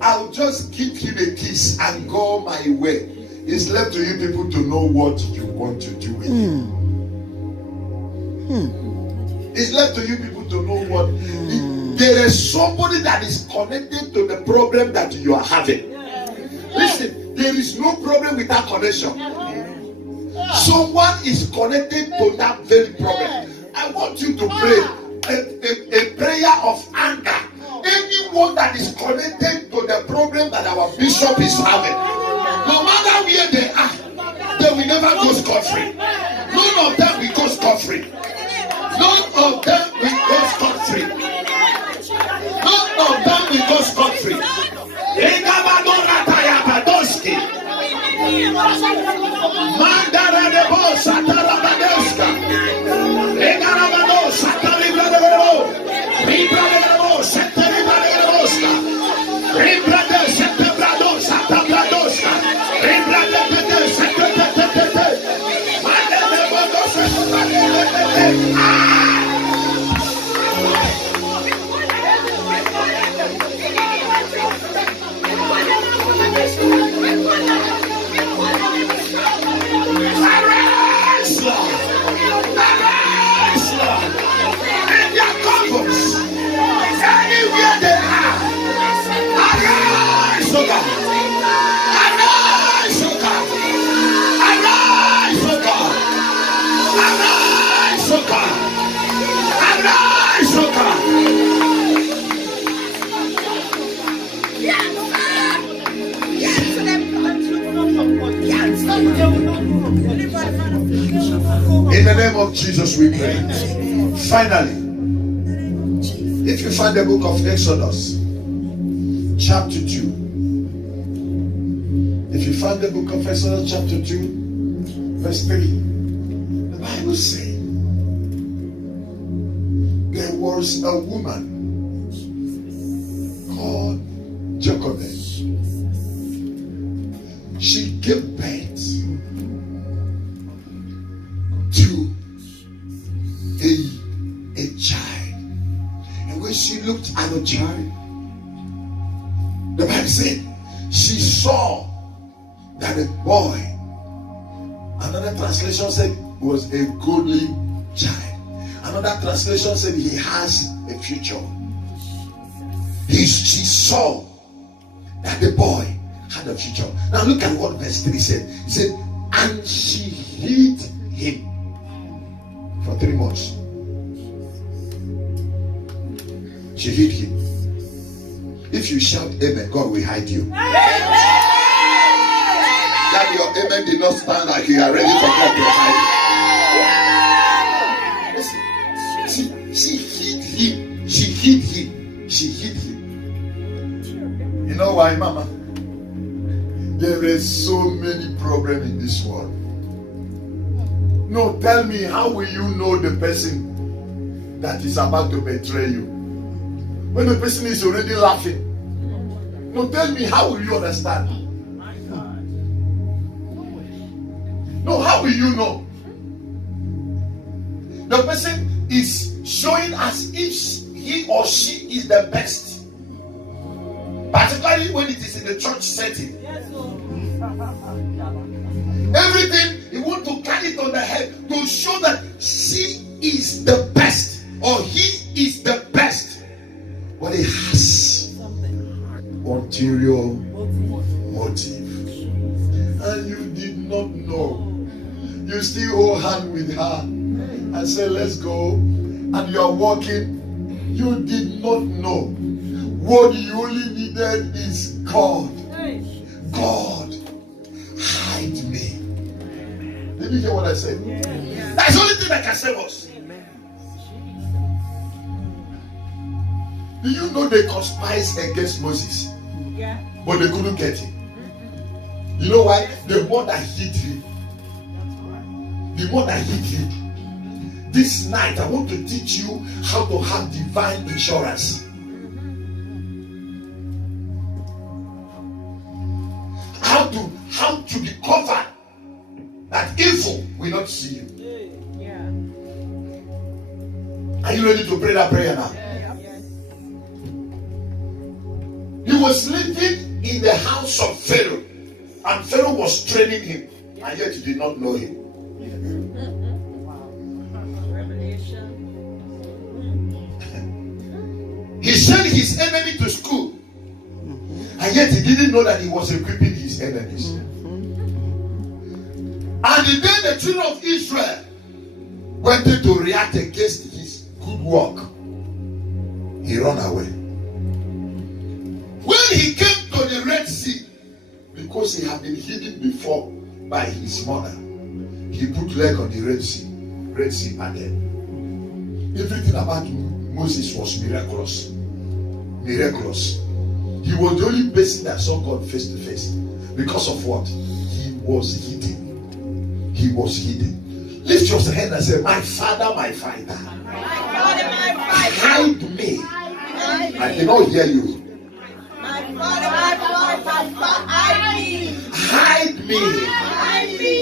I'll just give him a kiss and go my way. It's left to you people to know what you want to do with him. It's left to you people to know what. There is somebody that is connected to the problem that you are having. there is no problem with that connection. Someone is connected to that very problem. I want you to pray a prayer of anger. Anyone that is connected to the problem that our bishop is having, no matter where they are, they will never go scot-free. None of them will go scot-free. None of them will go scot-free. None of them will go scot-free. Mandara de bosa tarabadeska. Egarabado sataribra de verbo. Ribra de verbo, sataribra de verboska. Ribra de satabrado satabradoska. Ribra de satabrado. Mande de bodo satabrado. Arise, Lord. Arise, Lord. In their coffers, anywhere they are. Arise, O God. Arise, O God. Arise, O God. Arise, O God. Arise, O God. In the name of Jesus we pray. Finally, if you find the book of Exodus chapter 2, if you find the book of Exodus chapter 2 verse 3, the Bible says there was a woman called Jochebed. She gave birth to a child. And when she looked at the child, the Bible said she saw that the boy, another translation said, was a godly child. Another translation said he has a future. She saw that the boy had a future. Now look at what verse 3 said. It said, and she hid him for 3 months. She hid him. If you shout amen, God will hide you. That your amen did not stand like you are ready for God to hide you. Listen, she hid him. She hid him. She hid him. You know why, Mama? There is so many problems in this world. No, tell me, how will you know the person that is about to betray you? When the person is already laughing. No, tell me, how will you understand? No, how will you know? The person is showing as if he or she is the best. Particularly when it is in the church setting. Everything you want to carry it on the head to show that she is the best or he is the best. But it has ulterior motive. And you did not know. You still hold hand with her and say, let's go. And you are walking. You did not know. What you only needed is God. God, hide me. Did you hear what I said? That's the only thing that can save us. Do you know they conspired against Moses? But they couldn't get him. You know why? The more that hit him. The more that hit him. This night I want to teach you how to have divine insurance. How to be covered that evil will not see you. Are you ready to pray that prayer now? He was living in the house of Pharaoh, and Pharaoh was training him, and yet he did not know him. He sent his enemy to school, and yet he didn't know that he was equipping his his enemies. And the day the children of Israel wanted to react against his good work, he ran away. When he came to the Red Sea, because he had been hidden before by his mother, he put leg on the Red Sea parted. Everything about Moses was miraculous. Miraculous. He was the only person that saw God face to face. Because of what? He was hidden. He was hidden. Lift your hand and say, my Father, my Fighter. Hide me. I cannot hear you. Hide me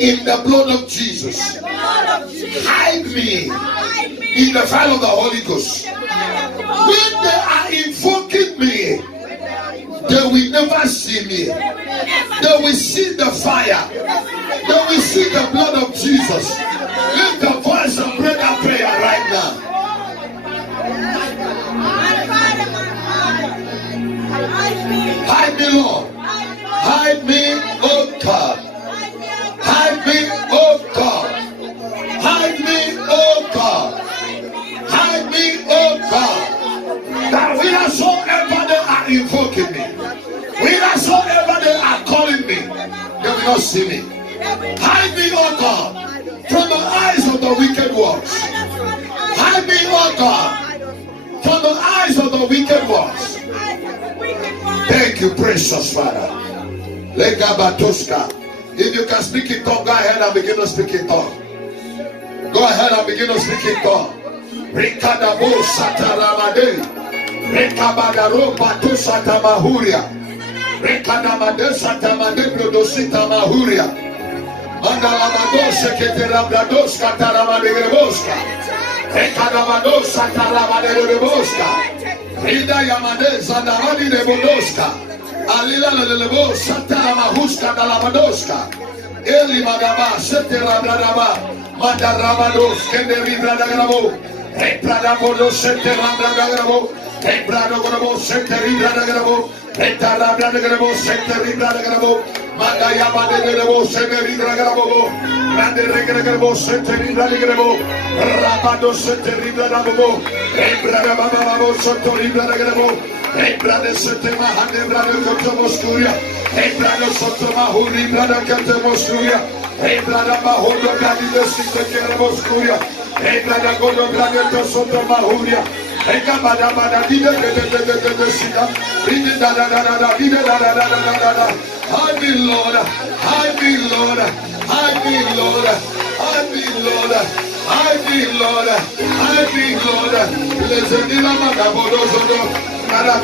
in the blood of Jesus. Hide me in the fire of the Holy Ghost. When they are invoking me, they will never see me. They will see the fire. They will see the blood of Jesus. Lift the voice and pray that prayer right now. Hide me, Lord. Hide me, oh God. Hide me, oh God. Hide me, oh God. Hide me, oh God. That wheresoever they are invoking me, wheresoever they are calling me, they will not see me. Hide me, oh God, from the eyes of the wicked ones. Hide me, oh God, from the eyes of the wicked ones. Thank you, precious Father. If you can speak in tongue, go ahead and begin to speak in tongue. Go ahead and begin to speak in tongue. Rikadabo Sataramade. Rekabadaro Patu Satamahuria. Rekadamade Satamade Prodosita Mahuria. Mandalamado Seketerabrados Kataramade Greboska. Rekadamado Sataramade Greboska. Rida Yamade Zanamadi de Bodoska. Alila Lelebo Sataramahuska Dalabadoska. Eli Madaba Seterabradaba. Mandarabados Kenderibradagrabo. Repradabodos Seterabradagrabo. Repradagrabo Seteribradagrabo. Retarabradagrabo Seteribradagrabo. Mandayabadego Seteribradagrabo. Manderegrabo Seteribradagrabo. Rabado Seteribradagrabo. Rebradababo Seteribradagrabo. Reprade Setema Handebrado Kotomoskuria. Reprado Sotoma Huri Brada Katomoskuria. Reprada Mahodo Gadido Sitakeraboskuria. Reprada Godo Gradito Sotoma Huria. Rekabada Bada Dida Sida. Rida da da da da Dida da da da da da da. Hide me, Lord. Hide me, Lord. Hide me, Lord. Hide me, Lord. Hide me, Lord. Hide me, Lord. Lezedila Madabodo Zodo. Hide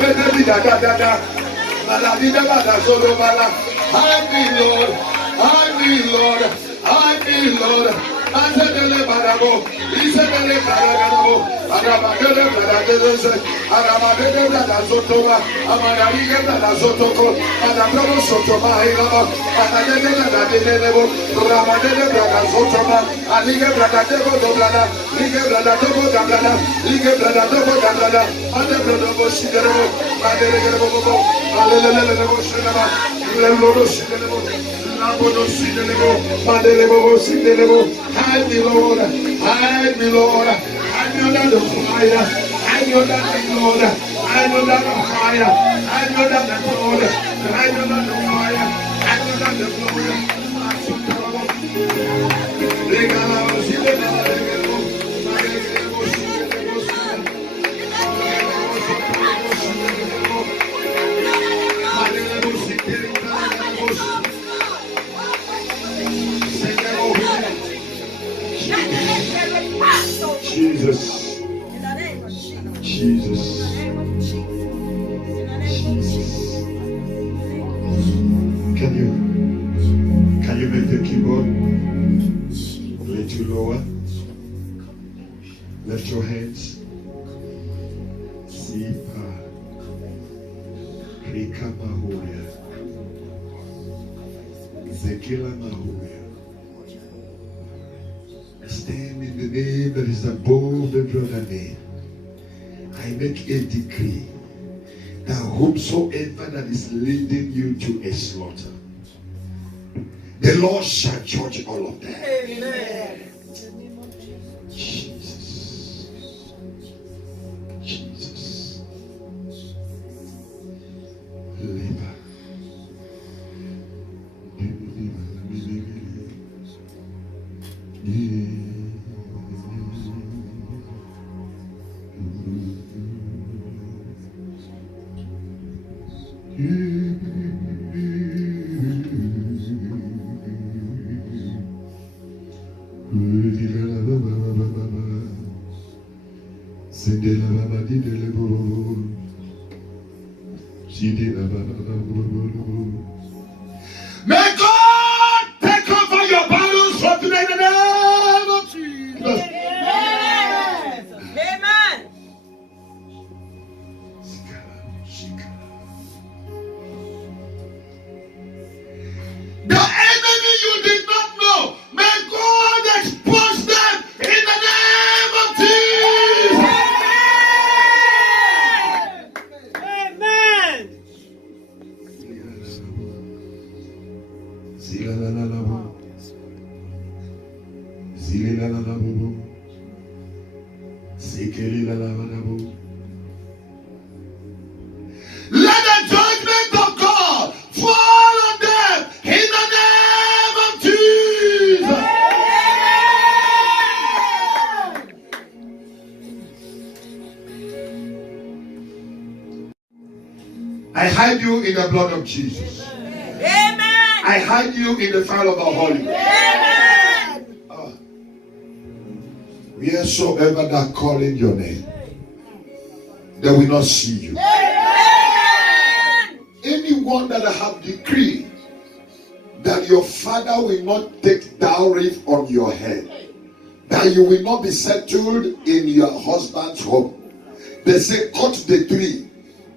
me, Lord. Hide me, Lord. Hide me, Lord. Antele barabo, isele barabo, arabadele barabeze, arabadele barazotoba, amadariga barazotoko, adabrabo sotoma hilaba, adadele baradelebo, rabadele barazotoma, alige baradebo doblada, lige baradebo doblada, lige baradebo doblada, adebrodo siderebo, adelegebo bobo, alelelelebo shinaba, lelolo siderebo. Hide me, Lord. Hide me, Lord. Hide me under the fire. Hide me under the Lord. Hide me under the fire. Hide me under the Lord. Hide me under the fire. Hide me under the glory. Jesus. Jesus. Can you make the keyboard a little lower? Lift your hands. Sipa. Rika Mahuria. Zekila Mahuria. Stand in the name that is above every other name. I make a decree that whomsoever that is leading you to a slaughter, The Lord shall judge all of them. Amen. Jesus. Jesus. Labor. May God take over your battles from today in the name of Jesus. Amen. The enemy you did not know, may God expose them in the name of Jesus. Amen. Let the judgment of God fall on them in the name of Jesus. I hide you in the blood of Jesus. Amen. I hide you in the fire of the Holy Ghost. Amen. Wheresoever that calling your name, they will not see you. Amen. Anyone that have decreed that your father will not take dowry on your head, that you will not be settled in your husband's home, they say cut the tree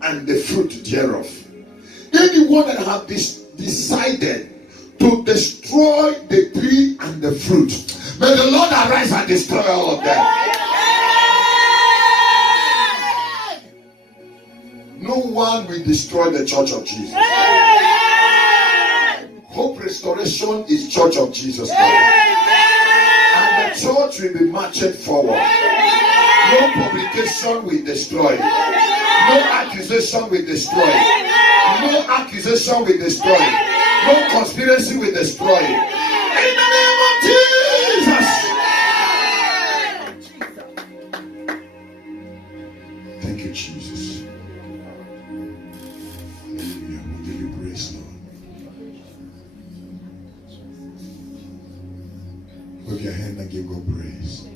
and the fruit thereof. Anyone that have decided to destroy the tree and the fruit, may the Lord arise and destroy all of them. No one will destroy the church of Jesus. Hope Restoration is Church of Jesus Christ. And the church will be marching forward. No publication will destroy. No accusation will destroy. No accusation will destroy. No conspiracy will destroy. In the name of Jesus. Thank you, Jesus. Hallelujah. We give you praise, Lord. Wave your hand and give God praise.